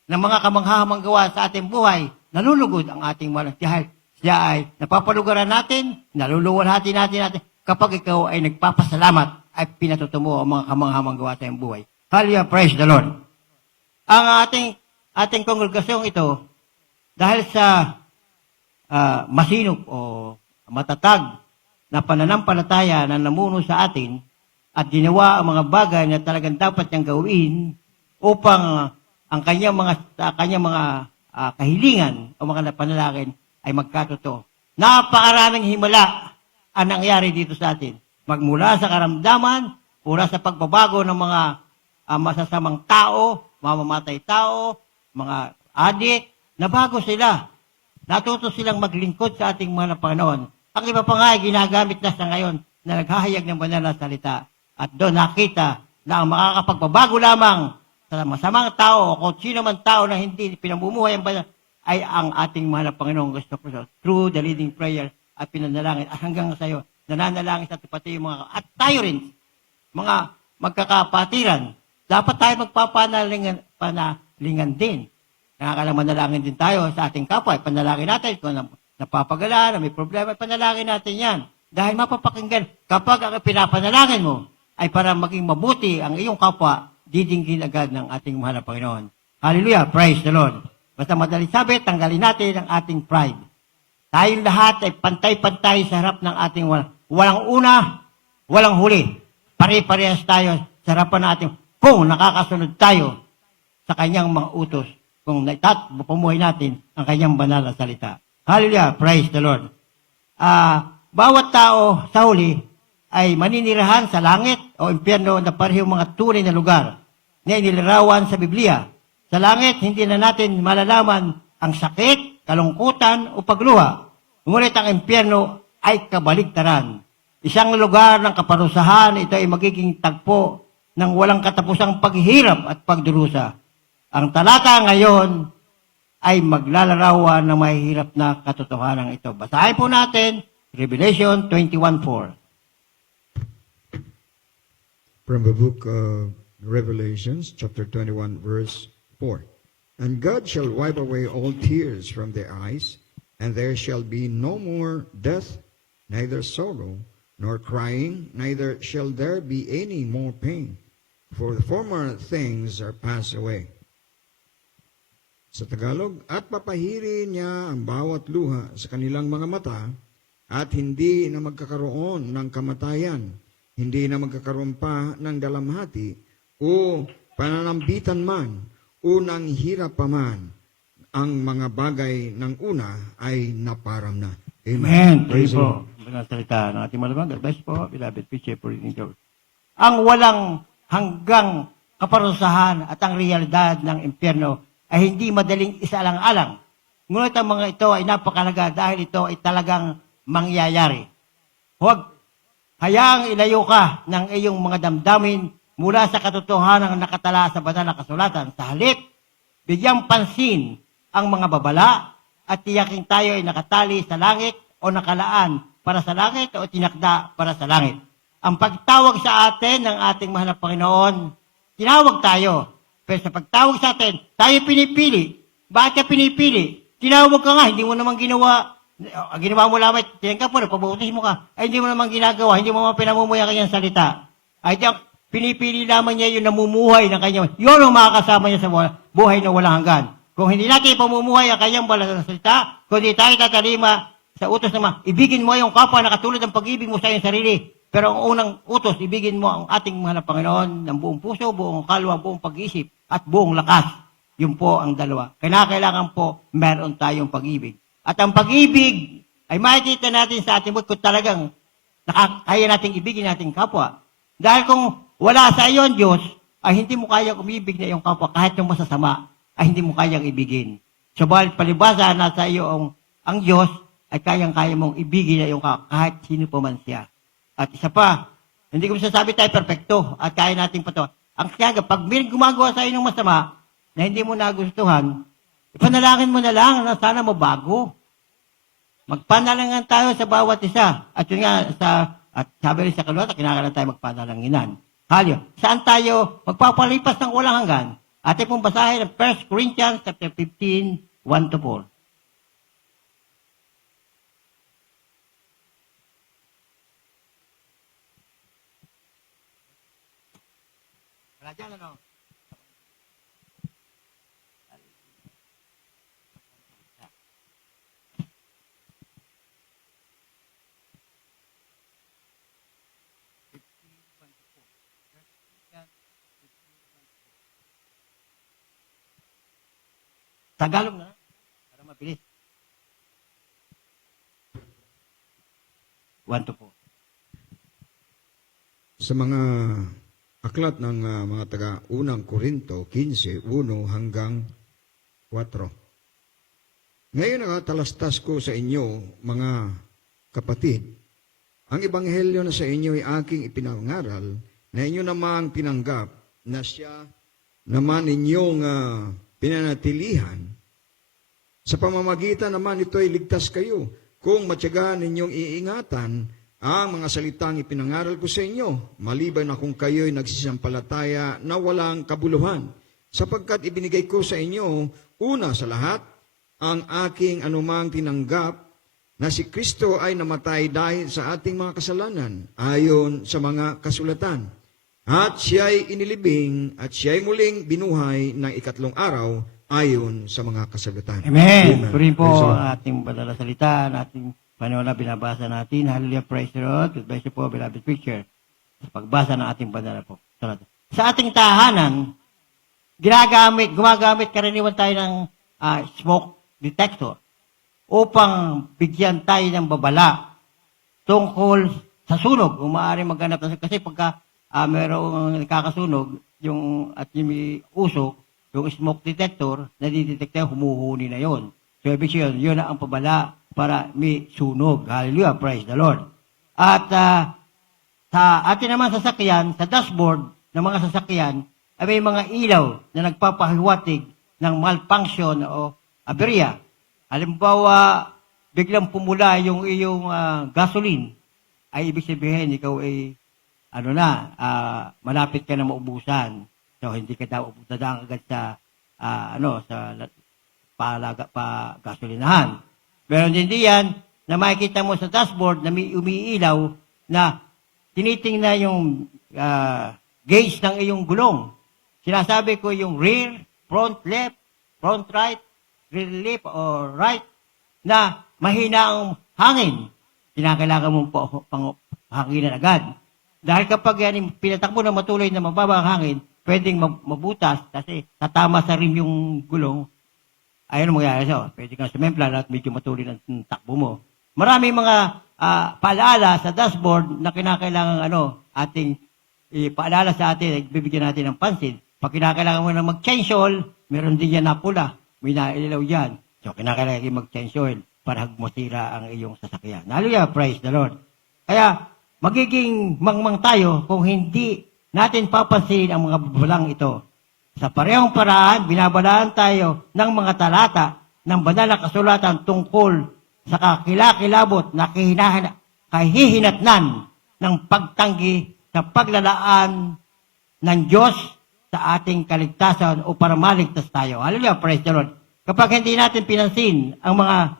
ng mga kamanghahamang gawa sa ating buhay, nalulugod ang ating malas. Dahil siya ay napapalugaran natin, naluluwalhati natin. Kapag ikaw ay nagpapasalamat, ay pinatutumo ang mga kamanghahamang gawa sa iyong buhay. Hallelujah, praise the Lord. Ang ating kongregasyong ito, dahil sa masinop o matatag na pananampalataya na namuno sa atin at ginawa ang mga bagay na talagang dapat niyang gawin upang ang kanyang mga kahilingan o mga panalangin ay magkatotoo. Napakaraming himala ang nangyari dito sa atin. Magmula sa karamdaman, mula sa pagbabago ng mga masasamang tao, mamamatay tao, mga adik, nabago sila. Natuto silang maglingkod sa ating mga Panginoon. Ang iba pa nga ay ginagamit na sa ngayon na naghahayag ng banal na salita. At doon nakita na ang makakapagbabago lamang sa masamang tao o kung sino man tao na hindi pinamumuhay ang banal ay ang ating mahal na Panginoong Kristo through the leading prayer at pinanalangin at hanggang sa iyo nananalangin sa pati yung mga at tayo rin mga magkakapatiran dapat tayo magpapanalingan din. Manalangin din tayo sa ating kapwa. Panalangin natin kung napapagala, na may problema, panalangin natin yan. Dahil mapapakinggan, kapag ang pinapanalangin mo ay para maging mabuti ang iyong kapwa, didinggin agad ng ating mahal na Panginoon. Hallelujah, praise the Lord. Basta madaling sabi, tanggalin natin ang ating pride. Tayong lahat ay pantay-pantay sa harap ng ating walang una, walang huli. Pare-parehas tayo sa harapan natin kung nakakasunod tayo sa kanyang mga utos, kung pumuhay natin ang kanyang banal na salita. Hallelujah, praise the Lord. Bawat tao sa huli ay maninirahan sa langit o impyerno na parehong mga tunay na lugar na inilarawan sa Biblia. Sa langit, hindi na natin malalaman ang sakit, kalungkutan o pagluha. Ngunit ang impyerno ay kabaligtaran. Isang lugar ng kaparusahan, ito ay magiging tagpo ng walang katapusang paghihirap at pagdurusa. Ang talata ngayon ay maglalarawan ng mahihirap na katotohanan ito. Basahin po natin, Revelation 21:4. From the book of Revelations, chapter 21, verse 4. And God shall wipe away all tears from their eyes, and there shall be no more death, neither sorrow, nor crying, neither shall there be any more pain, for the former things are passed away. Sa Tagalog, at papahiri niya ang bawat luha sa kanilang mga mata, at hindi na magkakaroon ng kamatayan, hindi na magkakaroon pa ng dalamhati, o pananambitan man, o nang hirap pa man, ang mga bagay ng una ay naparam na. Amen. Praise the po. Lord. Mga salita ng ating malamang. God bless po, beloved preacher for reading the word. Ang walang hanggang kaparusahan at ang realidad ng impyerno ay hindi madaling isaalang-alang. Ngunit ang mga ito ay napakalaga dahil ito ay talagang mangyayari. Huwag hayaang ilayo ka ng iyong mga damdamin mula sa katotohanan ng nakatala sa banal na kasulatan. Sa halip, bigyang pansin ang mga babala at tiyaking tayo ay nakatali sa langit o nakalaan para sa langit o tinakda para sa langit. Ang pagtawag sa atin ng ating mahal na Panginoon, tinawag tayo. Pero sa pagtawag sa atin, tayo pinipili. Bakit ka pinipili? Tinawag ka nga, hindi mo naman ginawa. Ginawa mo lamang, tinang ka po, pabutis mo ka. Ay, hindi mo naman ginagawa, hindi mo naman pinamumuhay ang kanyang salita. Ay, pinipili lamang niya yung namumuhay ng kanyang, yun ang makakasama niya sa buhay na walang hanggan. Kung hindi natin ipamumuhay ang kanyang balas na salita, kung hindi tayo tatalima sa utos naman, ibigin mo yung kapwa na katulad ng pag-ibig mo sa iyong sarili. Pero ang unang utos, ibigin mo ang ating mahal na Panginoon ng buong puso, buong kalwa, buong pag-isip, at buong lakas. Yun po ang dalawa. Kailangan po meron tayong pag-ibig. At ang pag-ibig ay makikita natin sa ating buhay kung talagang kaya nating ibigin nating kapwa. Dahil kung wala sa iyo ang Diyos, ay hindi mo kayang umibig na iyong kapwa kahit yung masasama ay hindi mo kayang ibigin. Subalit palibasa na sa iyo ang Diyos ay kayang-kaya mong ibigin na iyong kapwa kahit sino pa man siya. At isa pa, hindi ko masasabi tayo perfecto at kaya nating pato. Ang kaya, pag may gumagawa sa iyo ng masama na hindi mo nagustuhan, ipanalangin mo na lang na sana mabago. Magpanalangan tayo sa bawat isa. At yun nga, at sabi rin sa kalwata, kinakailangan tayo magpanalanginan. Halyo. Saan tayo magpapalipas ng walang hanggan? Ating pong basahin ang 1 Corinthians chapter 15, 1-4. Wala dyan, ano? Tagalog na, para mabilis. 1-4. Sa mga aklat ng mga taga-unang Korinto 15, 1 hanggang 4. Ngayon nakatalastas ko sa inyo, mga kapatid, ang ebanghelyo na sa inyo ay aking ipinangaral, na inyo namang tinanggap, na siya naman inyong pinanatilihan. Sa pamamagitan naman ito ay ligtas kayo, kung matyagaan ninyong iingatan ang mga salitang ipinangaral ko sa inyo, maliban na kung kayo'y nagsisampalataya na walang kabuluhan, sapagkat ibinigay ko sa inyo, una sa lahat, ang aking anumang tinanggap, na si Kristo ay namatay dahil sa ating mga kasalanan, ayon sa mga kasulatan. At siya'y inilibing, at siya'y muling binuhay ng ikatlong araw, ayon sa mga kasulatan. Amen. Purihin po Praise the Lord. ang ating banal na salita, ang ating panahon na binabasa natin. Hallelujah, praise the Lord. God bless you po, beloved preacher. Sa pagbasa ng ating banal na po. Sa ating tahanan, gumagamit karaniwan tayo ng smoke detector upang bigyan tayo ng babala tungkol sa sunog. Kung maaari maghanap kasi pagka mayroong nakakasunog at yung may usok, yung smoke detector, nadidetekta humuhuni na yon. So, ibig sabihin, yun na ang pabala para may sunog. Hallelujah, praise the Lord. At sa atin naman sasakyan, sa dashboard ng mga sasakyan, ay may mga ilaw na nagpapahiwatig ng malfunction o aberya. Halimbawa, biglang pumula yung iyong gasoline, ay ibig sabihin, ikaw ay malapit ka na maubusan. So, hindi ka daw dadaan agad sa gasolinahan. Pero hindi yan, na makikita mo sa dashboard na may umiilaw na tinitingnan yung gauge ng iyong gulong. Sinasabi ko yung rear, front left, front right, rear left or right, na mahina ang hangin. Kinakailangan mong hanginan agad. Dahil kapag yan, pinatakbo na matuloy na mababa ang hangin, pwedeng mabutas kasi tatama sa rim yung gulong. Ayun ang mangyayari siya. Pwede kang sumempla at medyo matuloy ang takbo mo. Marami mga paalaala sa dashboard na kinakailangan ating paalala sa atin, bibigyan natin ng pansin. Pag kinakailangan mo na mag-change oil, meron din yan na pula. May nailaw yan. So, kinakailangan mag-change oil para masira ang iyong sasakyan. Hallelujah, praise the Lord. Kaya, magiging mangmang tayo kung hindi natin papansin ang mga babalang ito. Sa parehong paraan, binabalaan tayo ng mga talata ng banal na kasulatan tungkol sa kakilakilabot na kahihinatnan ng pagtanggi sa paglalaan ng Diyos sa ating kaligtasan o para maligtas tayo. Hallelujah, praise the Lord. Kapag hindi natin pinansin ang mga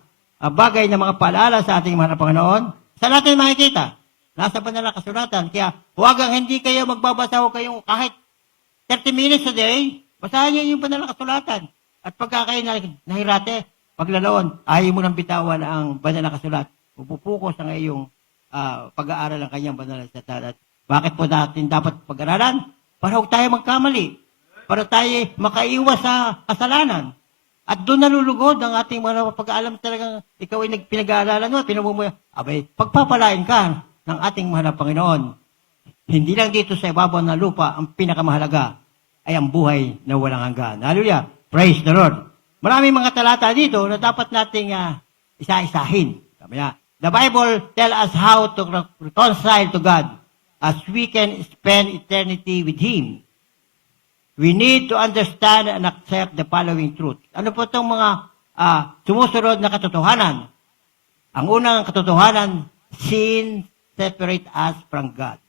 bagay na mga paalala sa ating mga Panginoon, saan natin makikita? Nasa banal na kasulatan. Kaya huwag ang hindi kayo magbabasa o kayong kahit 30 minutes a day, basahin niyo yung banal na kasulatan. At pagka kayo nahirate, paglalaon, ayaw mo nang bitawan ang banal na kasulat. Pupupokus ang iyong pag-aaral ng kanyang banal na kasulatan. Bakit po natin dapat pag-aralan? Para huwag tayo magkamali. Para tayo makaiwas sa kasalanan. At doon nalulugod ang ating mga pag-aalam talagang ikaw ay pinag-aaralan mo, pinamumuya. Abay, pagpapalain ka ng ating mahal na Panginoon. Hindi lang dito sa ibabaw ng lupa, ang pinakamahalaga ay ang buhay na walang hanggan. Hallelujah! Praise the Lord! Maraming mga talata dito na dapat nating isa-isahin. The Bible tells us how to reconcile to God as we can spend eternity with Him. We need to understand and accept the following truth. Ano po itong mga sumusunod na katotohanan? Ang unang katotohanan, sin separate us from God.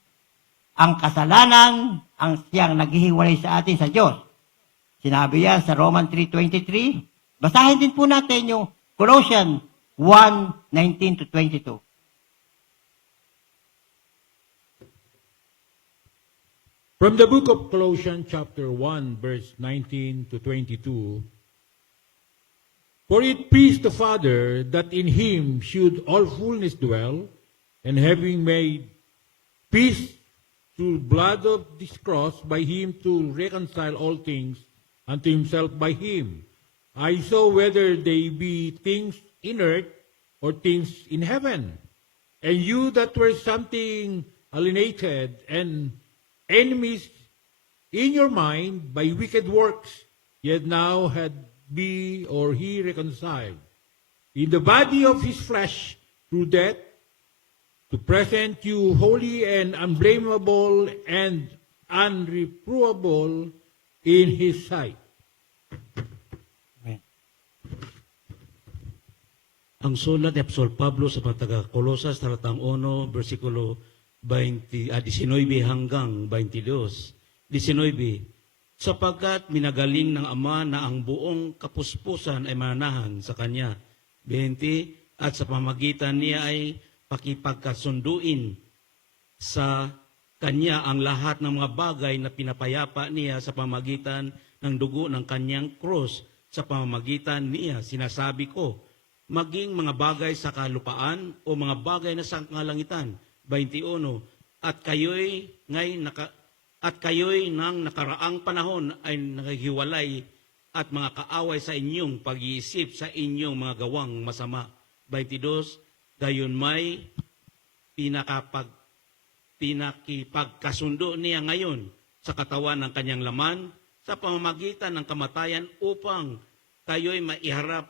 ang kasalanan ang siyang naghihiwalay sa atin sa Diyos. Sinabi yan sa Romans 3:23. Basahin din po natin yung Colossians 1:19 to 22. From the book of Colossians chapter 1 verse 19 to 22, for it pleased the Father that in him should all fullness dwell, and having made peace through blood of this cross, by him to reconcile all things unto himself by him. I saw whether they be things in earth or things in heaven. And you that were something alienated and enemies in your mind by wicked works, yet now had be or he reconciled in the body of his flesh through death, to present you holy and unblameable and unreprovable in his sight. Amen. Ang sulat ni Apostol Pablo sa mga taga-Kolosas, talatang 1, versikulo 19 hanggang 22. 19, sapagkat minagaling ng Ama na ang buong kapuspusan ay manahan sa Kanya. 20, at sa pamagitan niya ay pakipagkasunduin sa Kanya ang lahat ng mga bagay na pinapayapa niya sa pamagitan ng dugo ng Kanyang krus. Sa pamamagitan niya, sinasabi ko, maging mga bagay sa kalupaan o mga bagay na sa kalangitan. 21, at kayo'y nang nakaraang panahon ay naghiwalay at mga kaaway sa inyong pag-iisip sa inyong mga gawang masama. 22, gayon may pinakipagkasundo niya ngayon sa katawan ng kanyang laman sa pamamagitan ng kamatayan upang kayo'y maiharap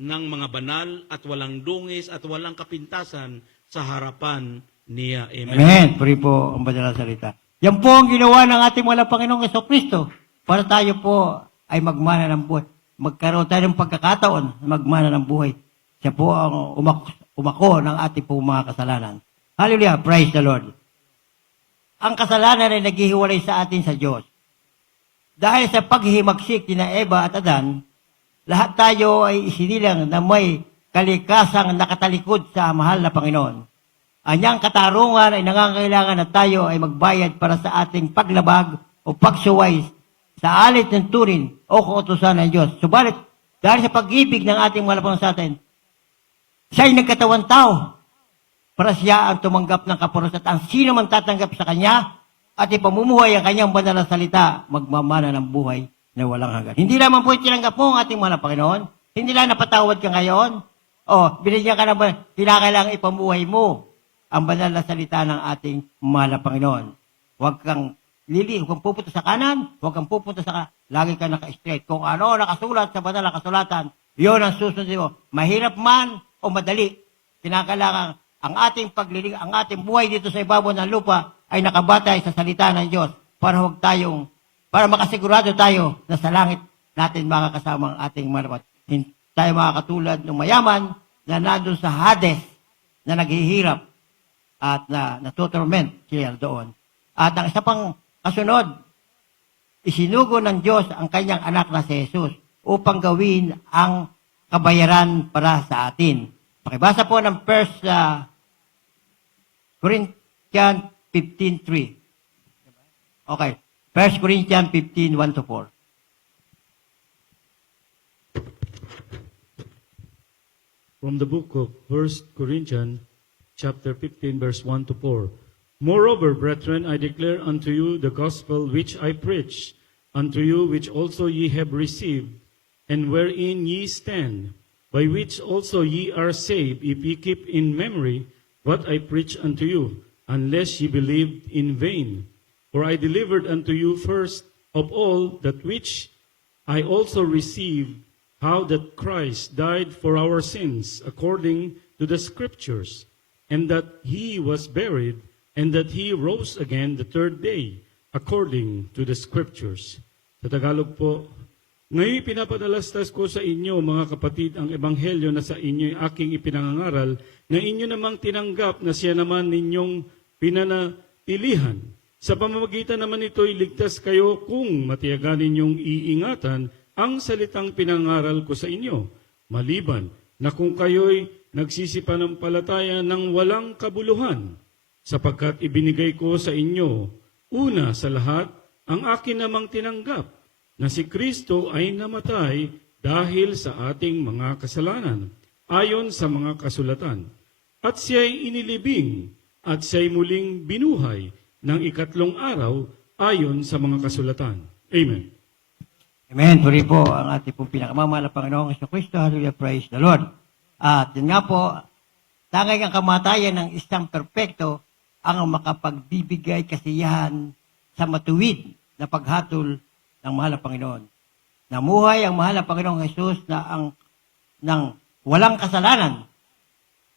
ng mga banal at walang dungis at walang kapintasan sa harapan niya. Amen. Amen. Puri po ang banal na salita. Yan po ang ginawa ng ating mga Panginoong Jesucristo para tayo po ay magmana ng buhay. Magkaroon tayo ng pagkakataon na magmana ng buhay. Siya po ang umako ng ating po mga kasalanan. Hallelujah. Praise the Lord. Ang kasalanan ay naghihiwalay sa atin sa Diyos. Dahil sa paghihimagsik ni Eva at Adan, lahat tayo ay isinilang na may kalikasang nakatalikod sa mahal na Panginoon. Anyang katarungan ay nangangailangan na tayo ay magbayad para sa ating paglabag o pagsuway sa alit ng turin o kautusan ng Diyos. Subalit, dahil sa pag-ibig ng ating mahal na Panginoon sa atin, siya ay nagkatawang tao para siya ang tumanggap ng kaparusahan. At ang sino man tatanggap sa Kanya at ipamumuhay ang Kanyang banal na salita, magmamana ng buhay na walang hanggan. Hindi lamang po tinanggap mo ang ating mahal na Panginoon. Hindi lang napatawad ka ngayon. O, binigyan ka naman, kinakailangan ipamuhay mo ang banal na salita ng ating mahal na Panginoon. Huwag kang huwag kang pupunta sa kanan, huwag kang pupunta sa lagi ka naka-straight. Kung ano nakasulat sa banal na kasulatan, yun ang susunod mo. Mahirap man o madali, kinakailangan ang ating ang ating buhay dito sa ibabaw ng lupa ay nakabatay sa salita ng Diyos para para makasigurado tayo na sa langit natin makakasama ang ating malapat. Hindi tayo makakatulad ng mayaman na nandun sa Hades na naghihirap at natutorment siya doon. At ang isa pang kasunod, isinugo ng Diyos ang kanyang anak na si Jesus upang gawin ang kabayaran para sa atin. Pakibasa po ng 1 Corinthians 15:3. Okay. 1 Corinthians 15:1-4. From the book of 1 Corinthians, chapter 15, verse 1-4. Moreover, brethren, I declare unto you the gospel which I preach unto you, which also ye have received, and wherein ye stand, by which also ye are saved, if ye keep in memory what I preach unto you, unless ye believed in vain. For I delivered unto you first of all that which I also received, how that Christ died for our sins, according to the Scriptures, and that he was buried, and that he rose again the third day, according to the Scriptures. Sa Tagalog po, ngayon pinapadalastas ko sa inyo, mga kapatid, ang ebanghelyo na sa inyo aking ipinangangaral, na inyo namang tinanggap na siya naman ninyong pinanatilihan, Sa pamamagitan naman ito'y ligtas kayo kung matiyagan ninyong iingatan ang salitang pinangaral ko sa inyo, maliban na kung kayo'y nagsisipanampalataya ng walang kabuluhan, sapagkat ibinigay ko sa inyo, una sa lahat, ang akin namang tinanggap, na si Kristo ay namatay dahil sa ating mga kasalanan, ayon sa mga kasulatan. At siya'y inilibing, at siya'y muling binuhay ng ikatlong araw ayon sa mga kasulatan. Amen. Amen. Puri po ang ating pong pinakamamahal na Panginoong Jesucristo. Hallelujah. Praise the Lord. At yun nga po, tanging ang kamatayan ng isang perpekto ang makapagbibigay kasiyahan sa matuwid na paghatol ng mahal na Panginoon. Namuhay ang mahal na Panginoong Jesus ng walang kasalanan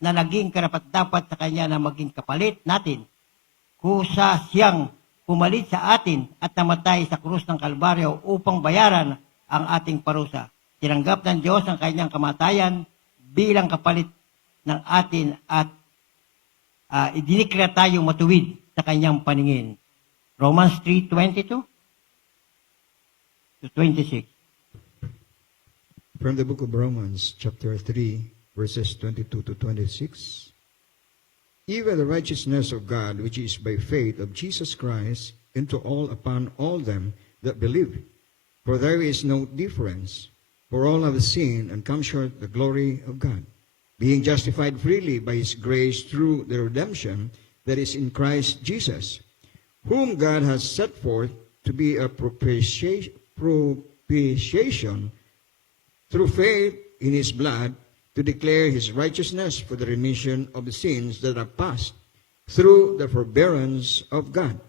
na naging karapat-dapat sa Kanya na maging kapalit natin kusa siyang pumalit sa atin at namatay sa krus ng Kalbaryo upang bayaran ang ating parusa. Tinanggap ng Diyos ang Kanyang kamatayan bilang kapalit ng atin at idiniklara tayong matuwid sa Kanyang paningin. Romans 3:22 to 26. From the book of Romans, chapter 3, verses 22 to 26. Even the righteousness of God, which is by faith of Jesus Christ, into all upon all them that believe. For there is no difference, for all have sinned and come short the glory of God, being justified freely by his grace through the redemption that is in Christ Jesus, whom God has set forth to be a propitiation through faith in his blood, to declare his righteousness for the remission of the sins that are past through the forbearance of God.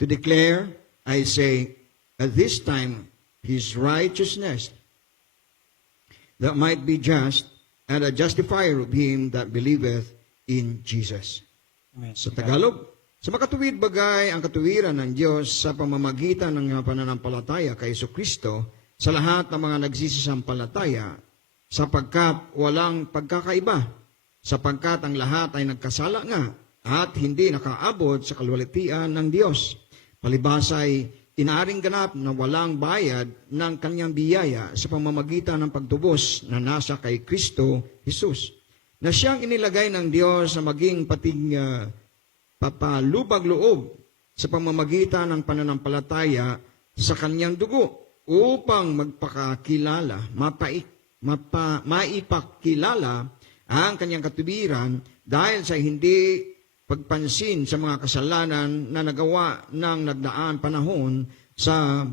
To declare, I say, at this time, his righteousness, that might be just, and a justifier of him that believeth in Jesus. Amen. Sa Tagalog, sa makatuwid bagay ang katuwiran ng Diyos sa pamamagitan ng pananampalataya kay Jesucristo sa lahat ng mga nagsisisampalataya, sapagkat walang pagkakaiba, sapagkat ang lahat ay nagkasala nga at hindi nakaabot sa kaluwalhatian ng Diyos. Palibhasa ay inaring ganap na walang bayad ng kanyang biyaya sa pamamagitan ng pagtubos na nasa kay Kristo Jesus, na siyang inilagay ng Diyos na maging pating papalubag-loob sa pamamagitan ng pananampalataya sa kanyang dugo upang magpakakilala, maipakilala ang kanyang katuwiran dahil sa hindi pagpansin sa mga kasalanan na nagawa ng nagdaan panahon sa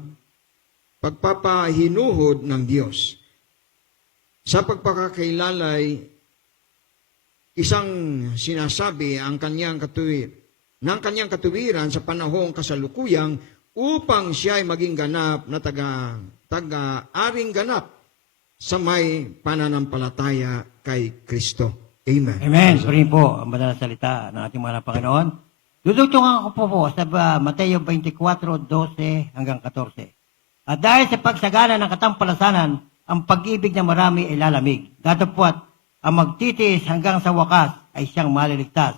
pagpapahinuhod ng Diyos. Sa pagpakakailalay, isang sinasabi ang kanyang katuwiran sa panahong kasalukuyang upang siya ay maging ganap na taga-aring ganap sa may pananampalataya kay Kristo. Amen. Amen. Puri po ang banal na salita ng ating mahal na Panginoon. Dudugtungan ko po sa Mateo 24:12 hanggang 14. At dahil sa pagsagana ng katampalasanan, ang pag-ibig ng marami ay lalamig. Datapwat, ang magtitiis hanggang sa wakas ay siyang maliligtas.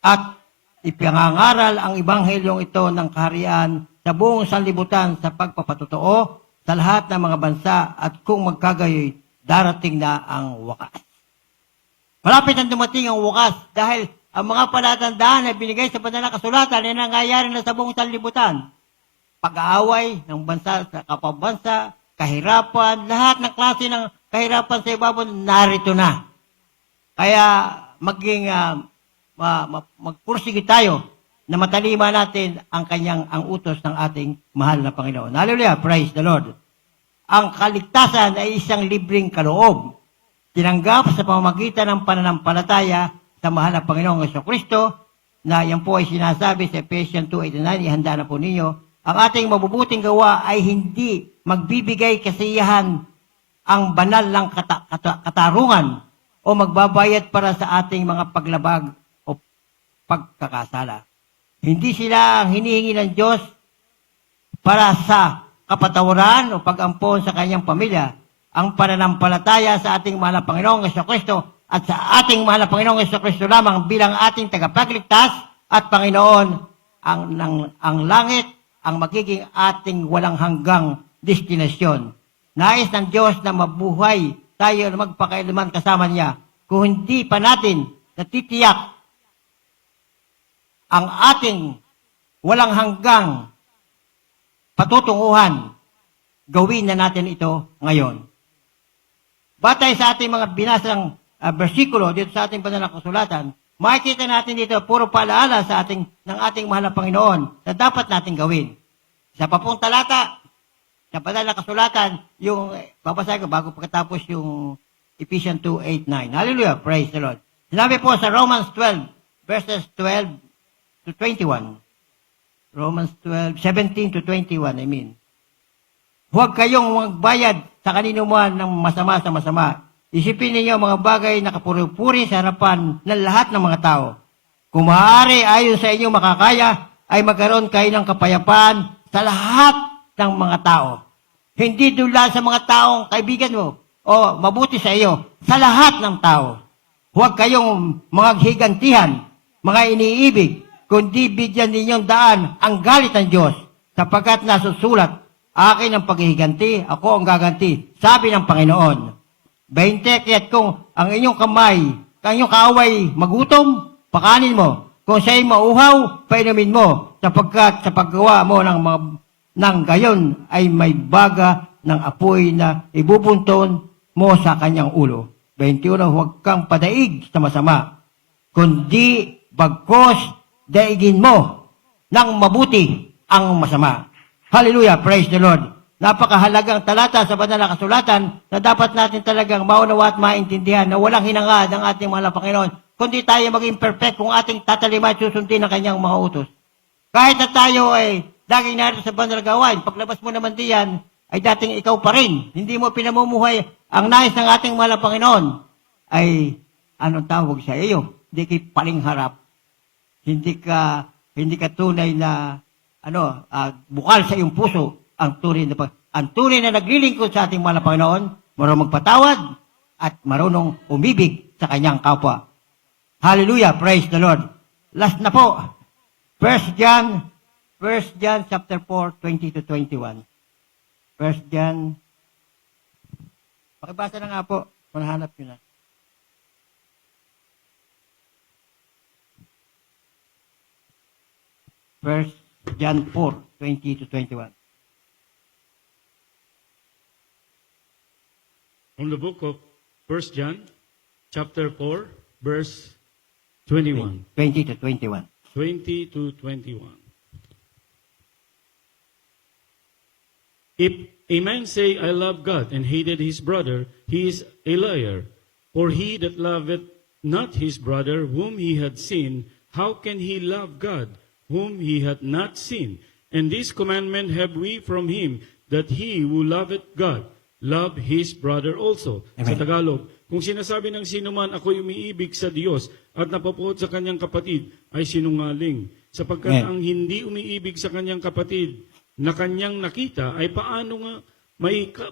At ipangangaral ang ibanghelyong ito ng kaharian sa buong sanlibutan sa pagpapatotoo sa lahat ng mga bansa at kung magkagayoy, darating na ang wakas. Malapit ang dumating ang wakas dahil ang mga palatandaan na binigay sa banal na kasulatan ay nangyayari na sa buong sanlibutan. Pag-aaway ng bansa sa kapabansa, kahirapan, lahat ng klase ng kahirapan sa ibabaw narito na. Kaya magpursige tayo na matalima natin ang utos ng ating mahal na Panginoon. Hallelujah, praise the Lord. Ang kaligtasan ay isang libreng kaloob. Tinanggap sa pamamagitan ng pananampalataya sa mahal na Panginoong Jesucristo, na yan po ay sinasabi sa Ephesians 2:89, ihanda na po ninyo, ang ating mabubuting gawa ay hindi magbibigay kasiyahan ang banal ng katarungan o magbabayad para sa ating mga paglabag o pagkakasala. Hindi sila ang hinihingi ng Diyos para sa kapatawaran o pag-ampon sa kanyang pamilya. Ang pananampalataya sa ating mahal na Panginoong Jesucristo at sa ating mahal na Panginoong Jesucristo lamang bilang ating tagapagligtas at Panginoon ang langit ang magiging ating walang hanggang destinasyon. Nais ng Diyos na mabuhay tayo na magpakailaman kasama niya. Kung hindi pa natin natitiyak ang ating walang hanggang patutunguhan, gawin na natin ito ngayon. Batay sa ating mga binasang bersikulo dito sa ating banal na kasulatan, makikita natin dito puro paalaala ng ating mahal na Panginoon na dapat natin gawin. Sa papung talata, sa banal na kasulatan, yung babasahin ko bago pagkatapos yung Ephesians 2:8-9. Hallelujah, praise the Lord. Sinabi po sa Romans 12, verses 12 to 21. Romans 12, 17 to 21, I mean. Huwag kayong magbayad sa kanino man ng masama sa masama. Isipin ninyo ang mga bagay na kapuri-puri sa harapan ng lahat ng mga tao. Kung maaari ayon sa inyong makakaya, ay magkaroon kayo ng kapayapaan sa lahat ng mga tao. Hindi dula sa mga taong kaibigan mo o mabuti sa iyo, sa lahat ng tao. Huwag kayong mga higantihan, mga iniibig, kundi bigyan ninyong daan ang galit ng Diyos, sapagkat nasusulat, akin ang paghihiganti, ako ang gaganti, sabi ng Panginoon. 20, kaya't kung ang inyong kamay, ang inyong kaaway magutom, pakanin mo. Kung siya'y mauhaw, painumin mo, sapagkat sa paggawa mo ng gayon ay may baga ng apoy na ibubunton mo sa kanyang ulo. 21, huwag kang padaig sa masama, kundi bagkos daigin mo ng mabuti ang masama. Hallelujah, praise the Lord. Napakahalagang talata sa banal na kasulatan na dapat natin talagang maunawa at maintindihan na walang hinangad ng ating mahal na Panginoon, kundi tayo maging perfect kung ating tatalima at susundin ang kanyang mga utos. Kahit na tayo ay laging narito sa banal na gawain, paglabas mo naman diyan, ay dating ikaw pa rin. Hindi mo pinamumuhay ang nais ng ating mahal na Panginoon, ay anong tawag sa iyo? Hindi kay paling harap. Hindi ka tunay na bukal sa iyong puso ang tunay na naglilingkod sa ating mahal na Panginoon, marunong magpatawad at marunong umibig sa kanyang kapwa. Hallelujah, praise the Lord. Last na po, 1 John chapter 4, 20 to 21. 1 John, pakibasa na nga po, manahanap nyo na. First John 4, 20 to 21. From the book of 1 John, chapter 4, verse 21. 20 to 21. 20 to 21. If a man say, I love God, and hated his brother, he is a liar. For he that loveth not his brother whom he had seen, how can he love God, whom he hath not seen? And this commandment have we from him, that he who loveth God, love his brother also. Amen. Sa Tagalog, kung sinasabi ng sino man, ako'y umiibig sa Diyos at napapuot sa kanyang kapatid, ay sinungaling. Sapagkat Amen. ang hindi umiibig sa kanyang kapatid na kanyang nakita, ay paano nga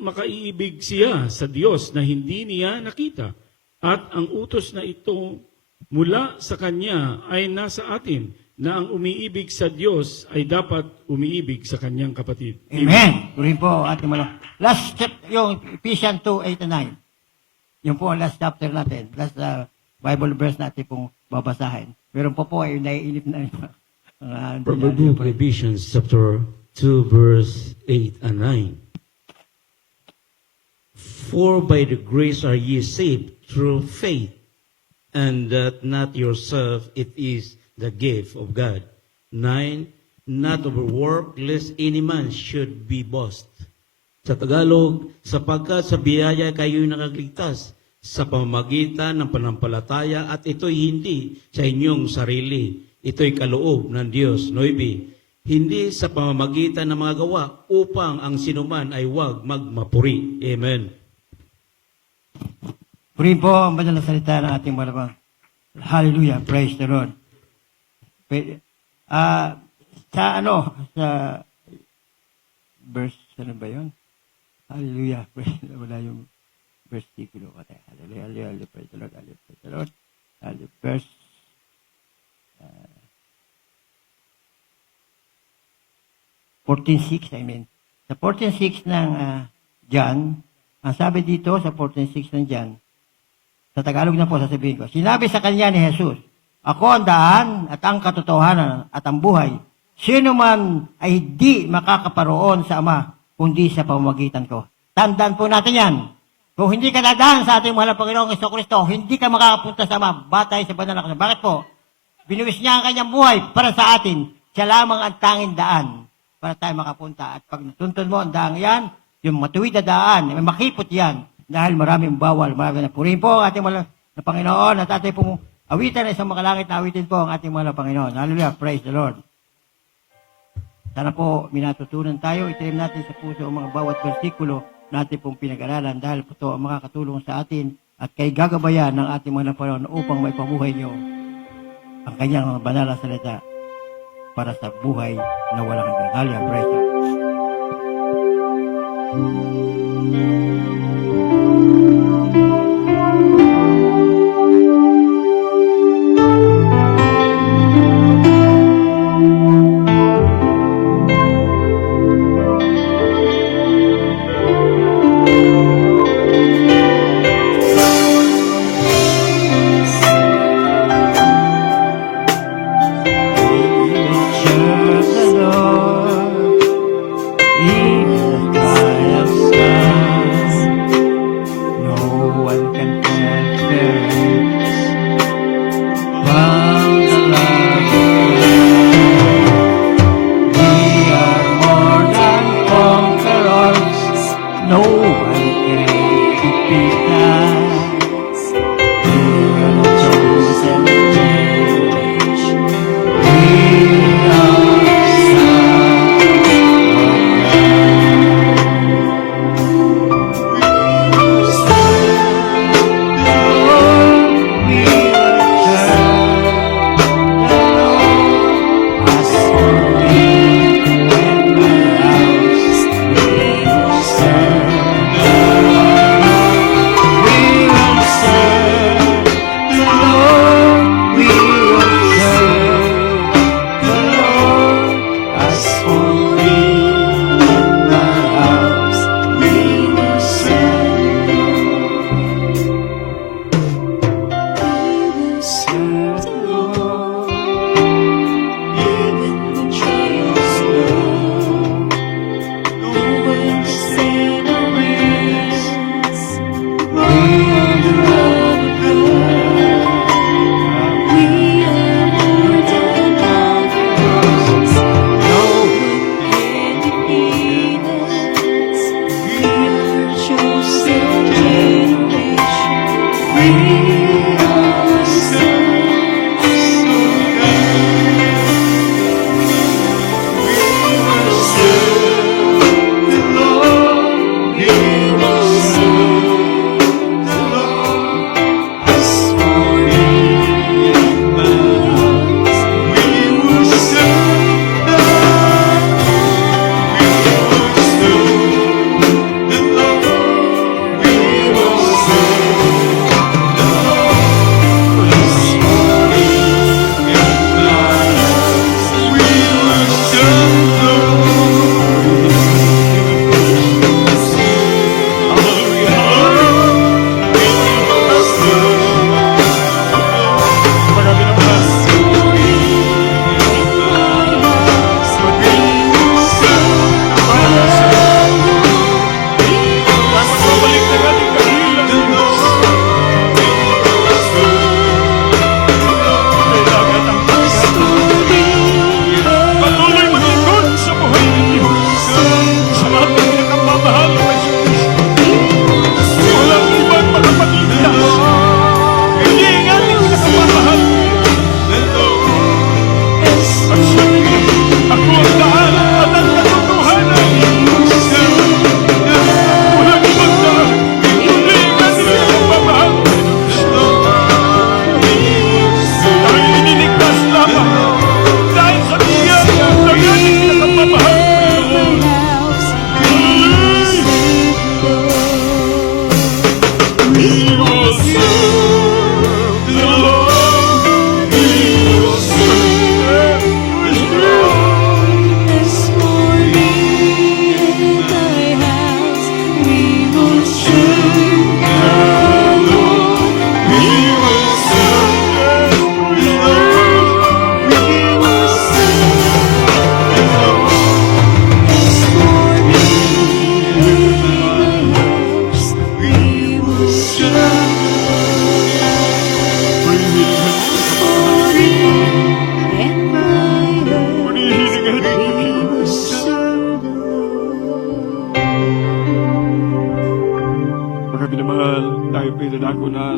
makaiibig siya sa Diyos na hindi niya nakita? At ang utos na ito mula sa kanya ay nasa atin, na ang umiibig sa Diyos ay dapat umiibig sa kanyang kapatid. Amen. Tuloy po ating malang. Last step, yung Ephesians 2, 8 and 9. Yung po ang last chapter natin. Last Bible verse natin pong babasahin. Meron po ay naiinip na From the book of Ephesians chapter 2 verse 8 and 9. For by the grace are ye saved through faith, and that not yourself, it is the gift of God. 9. Not of work, lest any man should be boast. Sa Tagalog, sapagkat sa biyaya kayo'y nakagligtas sa pamamagitan ng panampalataya at ito'y hindi sa inyong sarili. Ito'y kaloob ng Diyos. 9. Hindi sa pamamagitan ng mga gawa upang ang sinuman ay huwag magmapuri. Amen. Purihin po ang banal na salita ng ating malabang. Hallelujah, praise the Lord. Sa verse, ano ba yun? Hallelujah, praise the Lord. Wala yung versikulo. Hallelujah, hallelujah, praise the Lord, hallelujah, praise the Lord. Hallelujah, verse, 14:6, I mean. Sa 14:6 ng John, ang sabi dito sa 14:6 ng John, sa Tagalog na po sasabihin ko, sinabi sa kanya ni Jesus, ako ang daan at ang katotohanan at ang buhay. Sino man ay di makakaparoon sa Ama, kundi sa pamamagitan ko. Tandaan po natin yan. Kung hindi ka dadaan sa ating mahal na Panginoong Kristo, hindi ka makakapunta sa Ama, batay sa banal na kasama. Bakit po? Binuwis niya ang kanyang buhay para sa atin. Siya lamang ang tanging daan para tayo makapunta. At pag natuntun mo ang daan yan, yung matuwid na daan, may makipot yan. Dahil maraming bawal, maraming na. Purihin po ang ating mahal na Panginoon at ating pong awitan na isang makalangit na awitin po ang ating mahal na Panginoon. Hallelujah, praise the Lord. Sana po minatutunan tayo, italim natin sa puso ang mga bawat versikulo natin pong pinag-aralan dahil po ito ang makakatulong sa atin at kay gagabayan ng ating mga Panginoon upang may pamuhay nyo ang kanyang mga banal na salita para sa buhay na walang hanggan. Hallelujah, praise the Lord. Serve the Lord in the quiet stars. No one can separate from the love of God. We are more than conquerors. No one can defeat us. We are the chosen generation. We are sons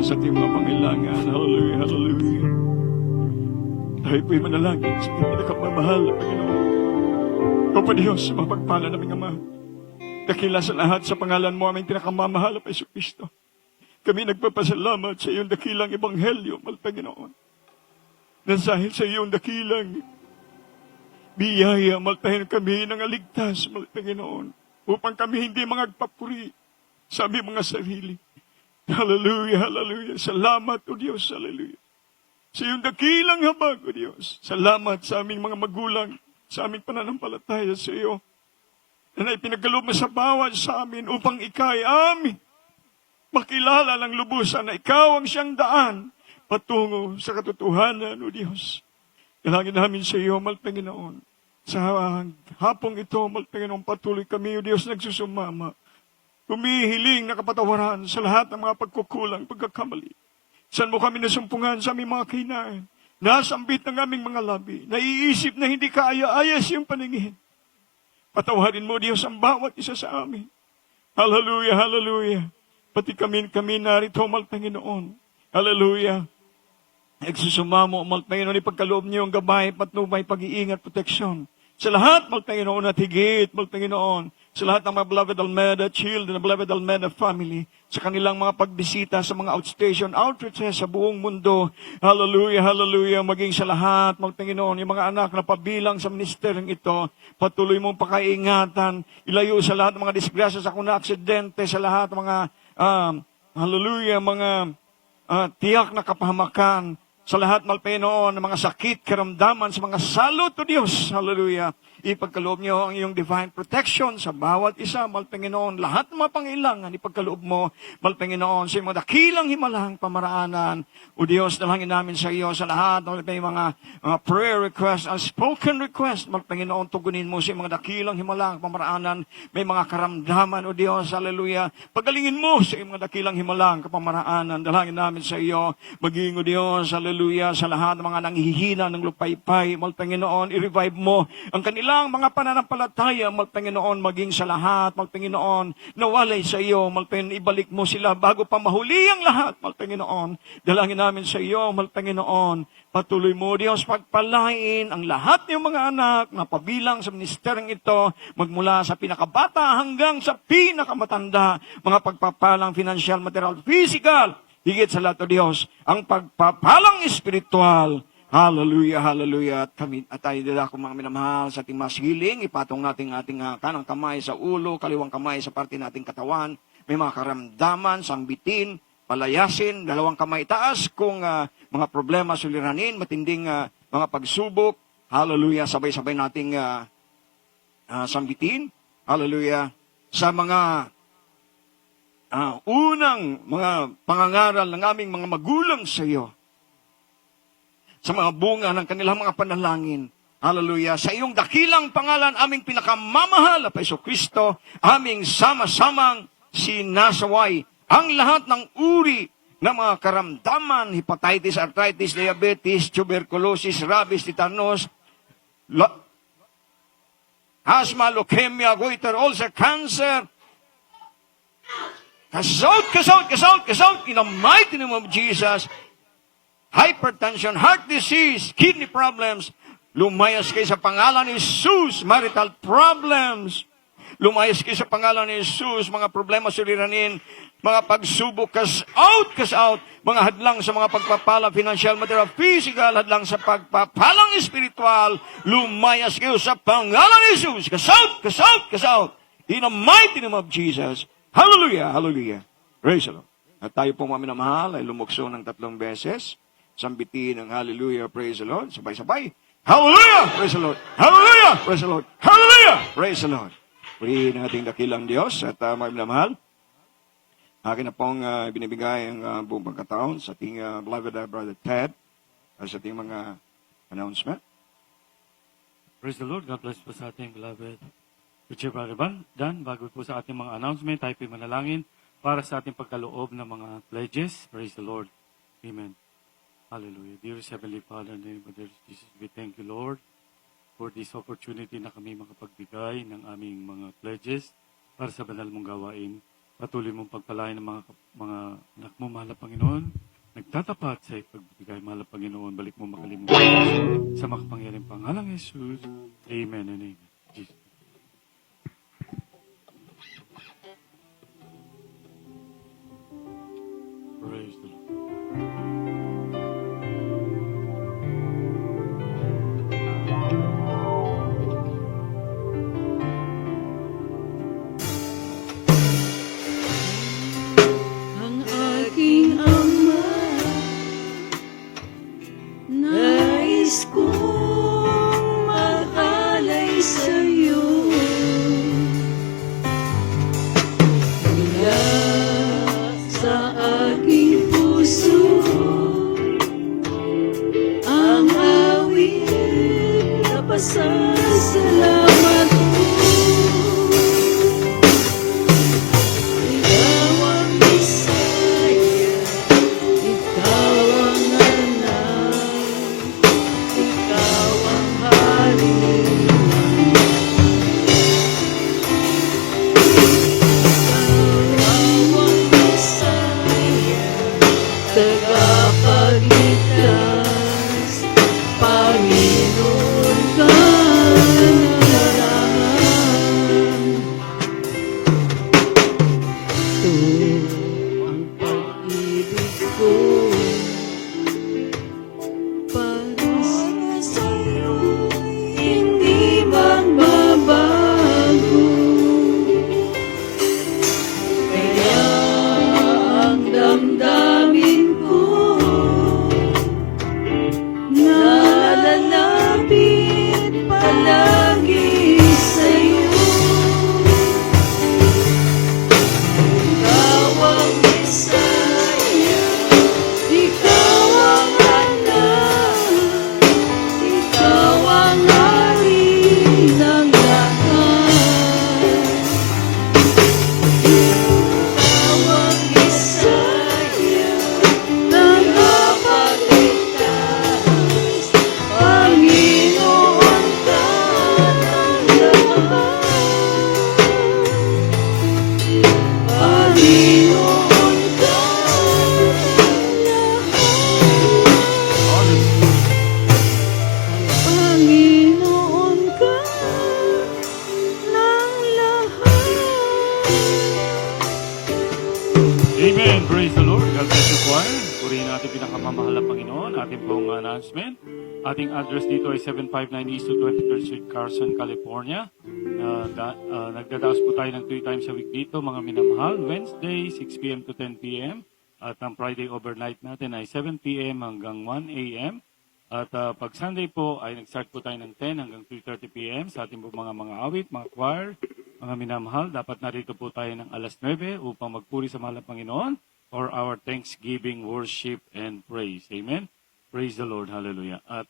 sa ating mga pangailangan. Hallelujah, hallelujah. Tayo po'y manalangin sa ating pinakamamahal na Panginoon. O pa Diyos, mapagpala naming Ama. Dakila sa lahat sa pangalan mo aming pinakamamahal na Yesu Kristo. Kami nagpapasalamat sa iyong dakilang ebanghelyo, mahal Panginoon. Dahil sa iyong dakilang biyaya, mahal Panginoon, kami nangaligtas, mahal Panginoon, upang kami hindi magpapuri sa aming mga sarili. Hallelujah, hallelujah. Salamat, O Diyos, hallelujah. Sa iyong dakilang habag, O Diyos. Salamat sa aming mga magulang, sa aming pananampalataya sa iyo, na ipinagkaloob mo sa bawat sa amin upang ikay amin makilala ng lubusan na ikaw ang siyang daan patungo sa katotohanan, O Diyos. Dalangin namin sa iyo, mahal Panginoon. Sa hapong ito, mahal Panginoon, patuloy kami, O Diyos, nagsusumama. Humihiling na kapatawaran sa lahat ng mga pagkukulang, pagkakamali. Saan mo kami nasumpungan sa aming mga kinain? Nasambit ng aming mga labi. Naiisip na hindi kaaya-ayas yung paningin. Patawarin mo, Diyos, ang bawat isa sa amin. Hallelujah, hallelujah. Pati kami narito, mahal Panginoon. Hallelujah. Nagsusumamo, mahal Panginoon, ipagkaloob niyo ang gabay, patnubay, pag-iingat, proteksyon. Sa lahat, mahal Panginoon, at higit, mahal Panginoon, sa lahat ng mga beloved Almeda children, beloved Almeda family, sa kanilang mga pagbisita sa mga outstation, outreaches sa buong mundo. Hallelujah, hallelujah. Maging sa lahat, mahal Panginoon, yung mga anak na pabilang sa ministeryong ito, patuloy mong pakaingatan, ilayo sa lahat ng mga disgrasya, sa kuna aksidente, sa lahat ng mga, hallelujah, mga tiyak na kapahamakan, sa lahat, mahal Panginoon, ng mga sakit, karamdaman, sa mga salot, O Diyos, hallelujah. Ipagkaloob niyo ang iyong divine protection sa bawat isa, mahal Panginoon. Lahat ng mga pangailangan, ipagkaloob mo, mahal Panginoon, sa mga dakilang himalang pamaraanan. O Diyos, dalangin namin sa iyo sa lahat ng may mga prayer request, spoken request, mahal Panginoon, tugunin mo sa mga dakilang himalang pamaraanan. May mga karamdaman, O Diyos, hallelujah. Pagalingin mo sa mga dakilang himalang kapamaraanan. Dalangin namin sa iyo, maging, O Diyos, hallelujah, sa lahat ng mga nanghihina ng lupaypay, mahal Panginoon, i-revive mo ang kanilang mga pananampalataya, mahal Panginoon, maging sa lahat, mahal Panginoon, nawalay sa iyo, mahal Panginoon, ibalik mo sila bago pa mahuli ang lahat, mahal Panginoon. Dalangin namin sa iyo, mahal Panginoon, patuloy mo, Diyos, pagpalain ang lahat ng mga anak na pabilang sa ministeryong ito, magmula sa pinakabata hanggang sa pinakamatanda, mga pagpapalang financial, material, physical, higit sa lahat, O Diyos, ang pagpapalang espiritual. Hallelujah, hallelujah. At tayo dila kung mga minamahal sa ating masiling, ipatong natin ating kanang kamay sa ulo, kaliwang kamay sa parte nating katawan. May mga karamdaman, sangbitin, palayasin, dalawang kamay taas kung mga problema suliranin, matinding mga pagsubok. Hallelujah, sabay-sabay nating sambitin. Hallelujah. Sa mga unang mga pangangaral ng aming mga magulang sa iyo, sa mga bunga ng kanilang mga panalangin. Hallelujah. Sa iyong dakilang pangalan, aming pinakamamahal na Yesu Kristo, aming sama-samang sinasaway ang lahat ng uri ng mga karamdaman, hepatitis, arthritis, diabetes, tuberculosis, rabies, tetanus, asthma, leukemia, goiter, ulcer, cancer. Kasaut, kasaut, kasaut, kasaut in the mighty name of Jesus. Hypertension, heart disease, kidney problems, lumayas kayo sa pangalan ni Jesus. Marital problems, lumayas kayo sa pangalan ni Jesus. Mga problema suliranin, mga pagsubok, kas out, mga hadlang sa mga pagpapala, financial, material, physical, hadlang sa pagpapalang espiritual, lumayas kayo sa pangalan ni Jesus. Kasaut, kasaut, kasaut, in the mighty name of Jesus. Hallelujah, hallelujah. Praise the Lord. At tayo pong mga minamahal ay lumukso ng 3 beses. Sambitin ng hallelujah, praise the Lord. Sabay-sabay. Hallelujah, praise the Lord. Hallelujah, praise the Lord. Hallelujah, praise the Lord. Purihin ng ating dakilang Diyos at mga minamahal. Akin na pong binibigay ang buong pagkataon sa ating beloved brother Ted sa ating mga announcement. Praise the Lord. God bless po sa ating beloved Richard Brother Dan. Bago po sa ating mga announcement, tayo po manalangin para sa ating pagkaloob ng mga pledges. Praise the Lord. Amen. Hallelujah. Dearest Heavenly Father, in the name of Jesus, we thank you, Lord, for this opportunity na kami makapagbigay ng aming mga pledges para sa banal mong gawain. Patuloy mong pagpalain ng mga anak mo, mahal na Panginoon. Nagtatapat sa ipagbigay, mahal na Panginoon. Balik mo makalimutan sa makapangyarihang pangalang Jesus. Amen and amen. Jesus. Praise the Lord. Ang aking ama, nais kong mag-alay sa'yo. Mula sa aking puso, ang awit na pasasalamat ko. Ikaw ang Bisaya, ikaw ang anak, ikaw ang hari. Ikaw ang Bisaya, tagapagligtas, Panginoon ka ng larangan. Ito ang pag-ibig ko para sa'yo, hindi magbabago. Kaya ang damdamin ko nalalapit palagi sa'yo. Ikaw ang Bisaya, ikaw ang anak, ikaw ang hari ng lahat. Ikaw ang Bisaya, tagapagligtas, Panginoon ka ng lahat. Panginoon ka Panginoon ka ng lahat. Amen. Praise the Lord. God bless you, choir. Purihin natin pinakamamahal na Panginoon. Ating pong announcement. Ating address dito ay 759 East 23rd Street, Carson, California. Nagdadaos po tayo ng 3 times a week dito, mga minamahal. Wednesday, 6 p.m. to 10 p.m. At ang Friday overnight natin ay 7 p.m. hanggang 1 a.m. At pag Sunday po ay nag-start po tayo ng 10 hanggang 3:30 p.m. sa ating po mga awit, mga choir, mga minamahal. Dapat narito po tayo ng alas 9 upang magpuri sa mahal na Panginoon for our thanksgiving, worship, and praise. Amen? Praise the Lord. Hallelujah. At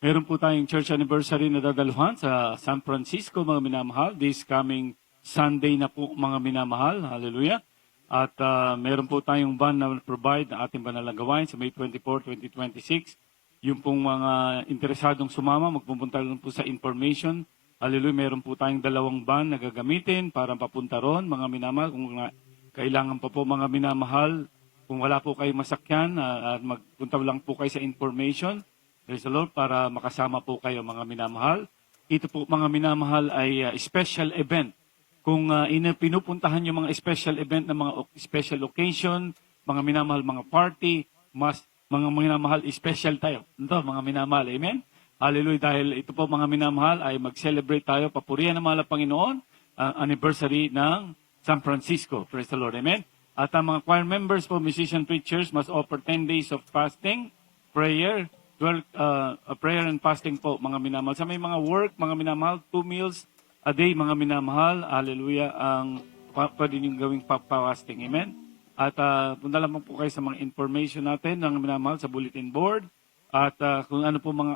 meron po tayong church anniversary na dadaluhan sa San Francisco, mga minamahal. This coming Sunday na po, mga minamahal. Hallelujah. At meron po tayong van na provide na ating banalang gawain sa May 24, 2026. Yung pong mga interesadong sumama, magpupunta lang po sa information. Hallelujah, meron po tayong 2 van na gagamitin para papunta ron, mga minamahal. Kung kailangan pa po mga minamahal, kung wala po kayo masakyan, magpunta lang po kayo sa information. Praise the Lord, para makasama po kayo, mga minamahal. Ito po, mga minamahal, ay special event. Kung pinupuntahan yung mga special event na mga special occasion, mga minamahal, mga party, mga minamahal, special tayo. Ito, mga minamahal, amen? Hallelujah, dahil ito po, mga minamahal, ay mag-celebrate tayo, papurihan ng mahal na Panginoon, anniversary ng San Francisco. Praise the Lord, amen? At ang mga choir members po, musician preachers, must offer 10 days of fasting, prayer, prayer and fasting po, mga minamahal. Sa may mga work, mga minamahal, 2 meals a day, mga minamahal, hallelujah, ang pwede niyong gawing fasting, amen? At punta lamang po kayo sa mga information natin, mga minamahal, sa bulletin board. At kung ano po mga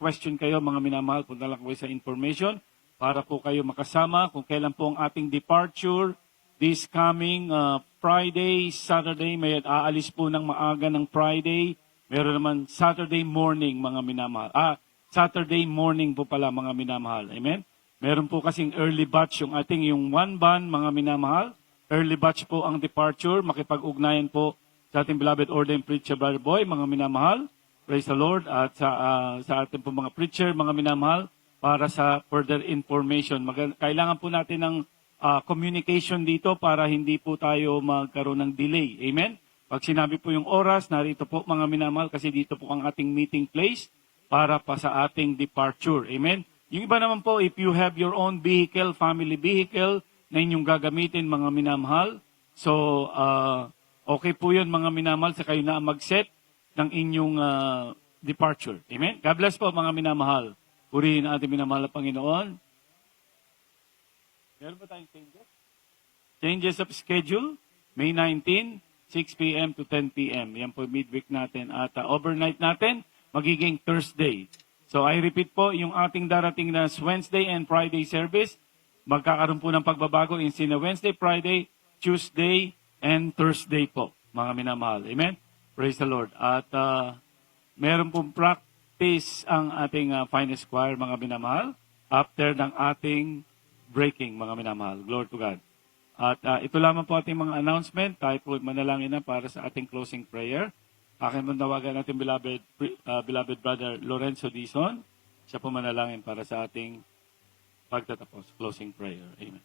question kayo, mga minamahal, punta lang kayo sa information para po kayo makasama kung kailan po ang ating departure. This coming Friday, Saturday, may aalis po ng maaga ng Friday. Meron naman Saturday morning, mga minamahal. Saturday morning po pala, mga minamahal. Amen? Meron po kasing early batch yung ating yung one ban, mga minamahal. Early batch po ang departure. Makipag-ugnayan po sa ating beloved ordained preacher, Brother Boy, mga minamahal. Praise the Lord. At sa ating po mga preacher, mga minamahal, para sa further information. Kailangan po natin ng communication dito para hindi po tayo magkaroon ng delay. Amen? Pag sinabi po yung oras, narito po mga minamahal kasi dito po ang ating meeting place para pa sa ating departure. Amen? Yung iba naman po, if you have your own vehicle, family vehicle, na inyong gagamitin mga minamahal, so okay po yun mga minamahal sa kayo na mag-set ng inyong departure. Amen? God bless po mga minamahal. Purihin ang ating minamahal na Panginoon. Meron ba tayong changes? Changes of schedule, May 19, 6 p.m. to 10 p.m. Yan po midweek natin. At overnight natin, magiging Thursday. So I repeat po, yung ating darating na Wednesday and Friday service, magkakaroon po ng pagbabago in sina Wednesday, Friday, Tuesday, and Thursday po, mga minamahal. Amen? Praise the Lord. At meron pong practice ang ating finest choir, mga minamahal, after ng ating breaking, mga minamahal. Glory to God. At ito lamang po ating mga announcement. Tayo po manalangin na para sa ating closing prayer. Akin manawagan natin beloved brother Lorenzo Dizon. Siya po manalangin para sa ating pagtatapos. Closing prayer. Amen.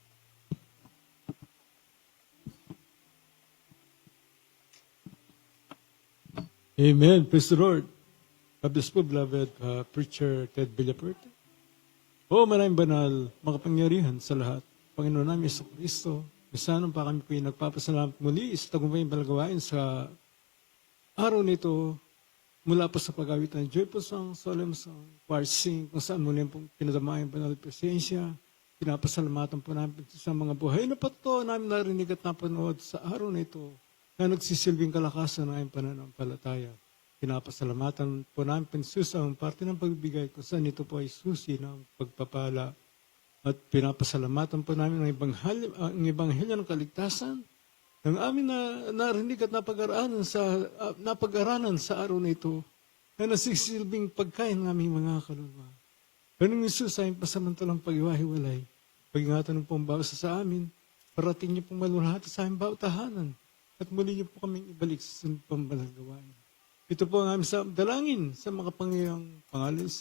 Amen. Praise the Lord. God bless po, beloved preacher Ted Villapuerte. O maraming banal, makapangyarihan sa lahat. Panginoon namin sa Kristo, misanong pa kami po yung nagpapasalamat muli sa tagumpay balagawain sa araw nito mula po sa pag-awit ng Joyful Song, Solemn Song, Choir Sing, kung saan muli pong pinadama yung banal presensya. Pinapasalamatan po namin sa mga buhay na pato namin narinig at napanood sa araw na ito na nagsisilbing kalakasan ng aming pananampalataya. Pinapasalamatan po namin sa ang parte ng pagbibigay kung saan ito po ay susi ng pagpapala. At pinapasalamatan po namin ang ebanghelyo ng kaligtasan ng amin na narinig at napag-aralan sa araw na ito na nasisilbing pagkain ng aming mga kaluluwa. Ganun Isus sa aming pasamantalang pag-iwahiwalay. Pag-ingatan ng pong bawat sa amin, parating niyo pong malulahati sa aming bawat tahanan at muli niyo po kaming ibalik sa pambalagawain. Ito po ang aming dalangin sa mga pangyayang pangalan.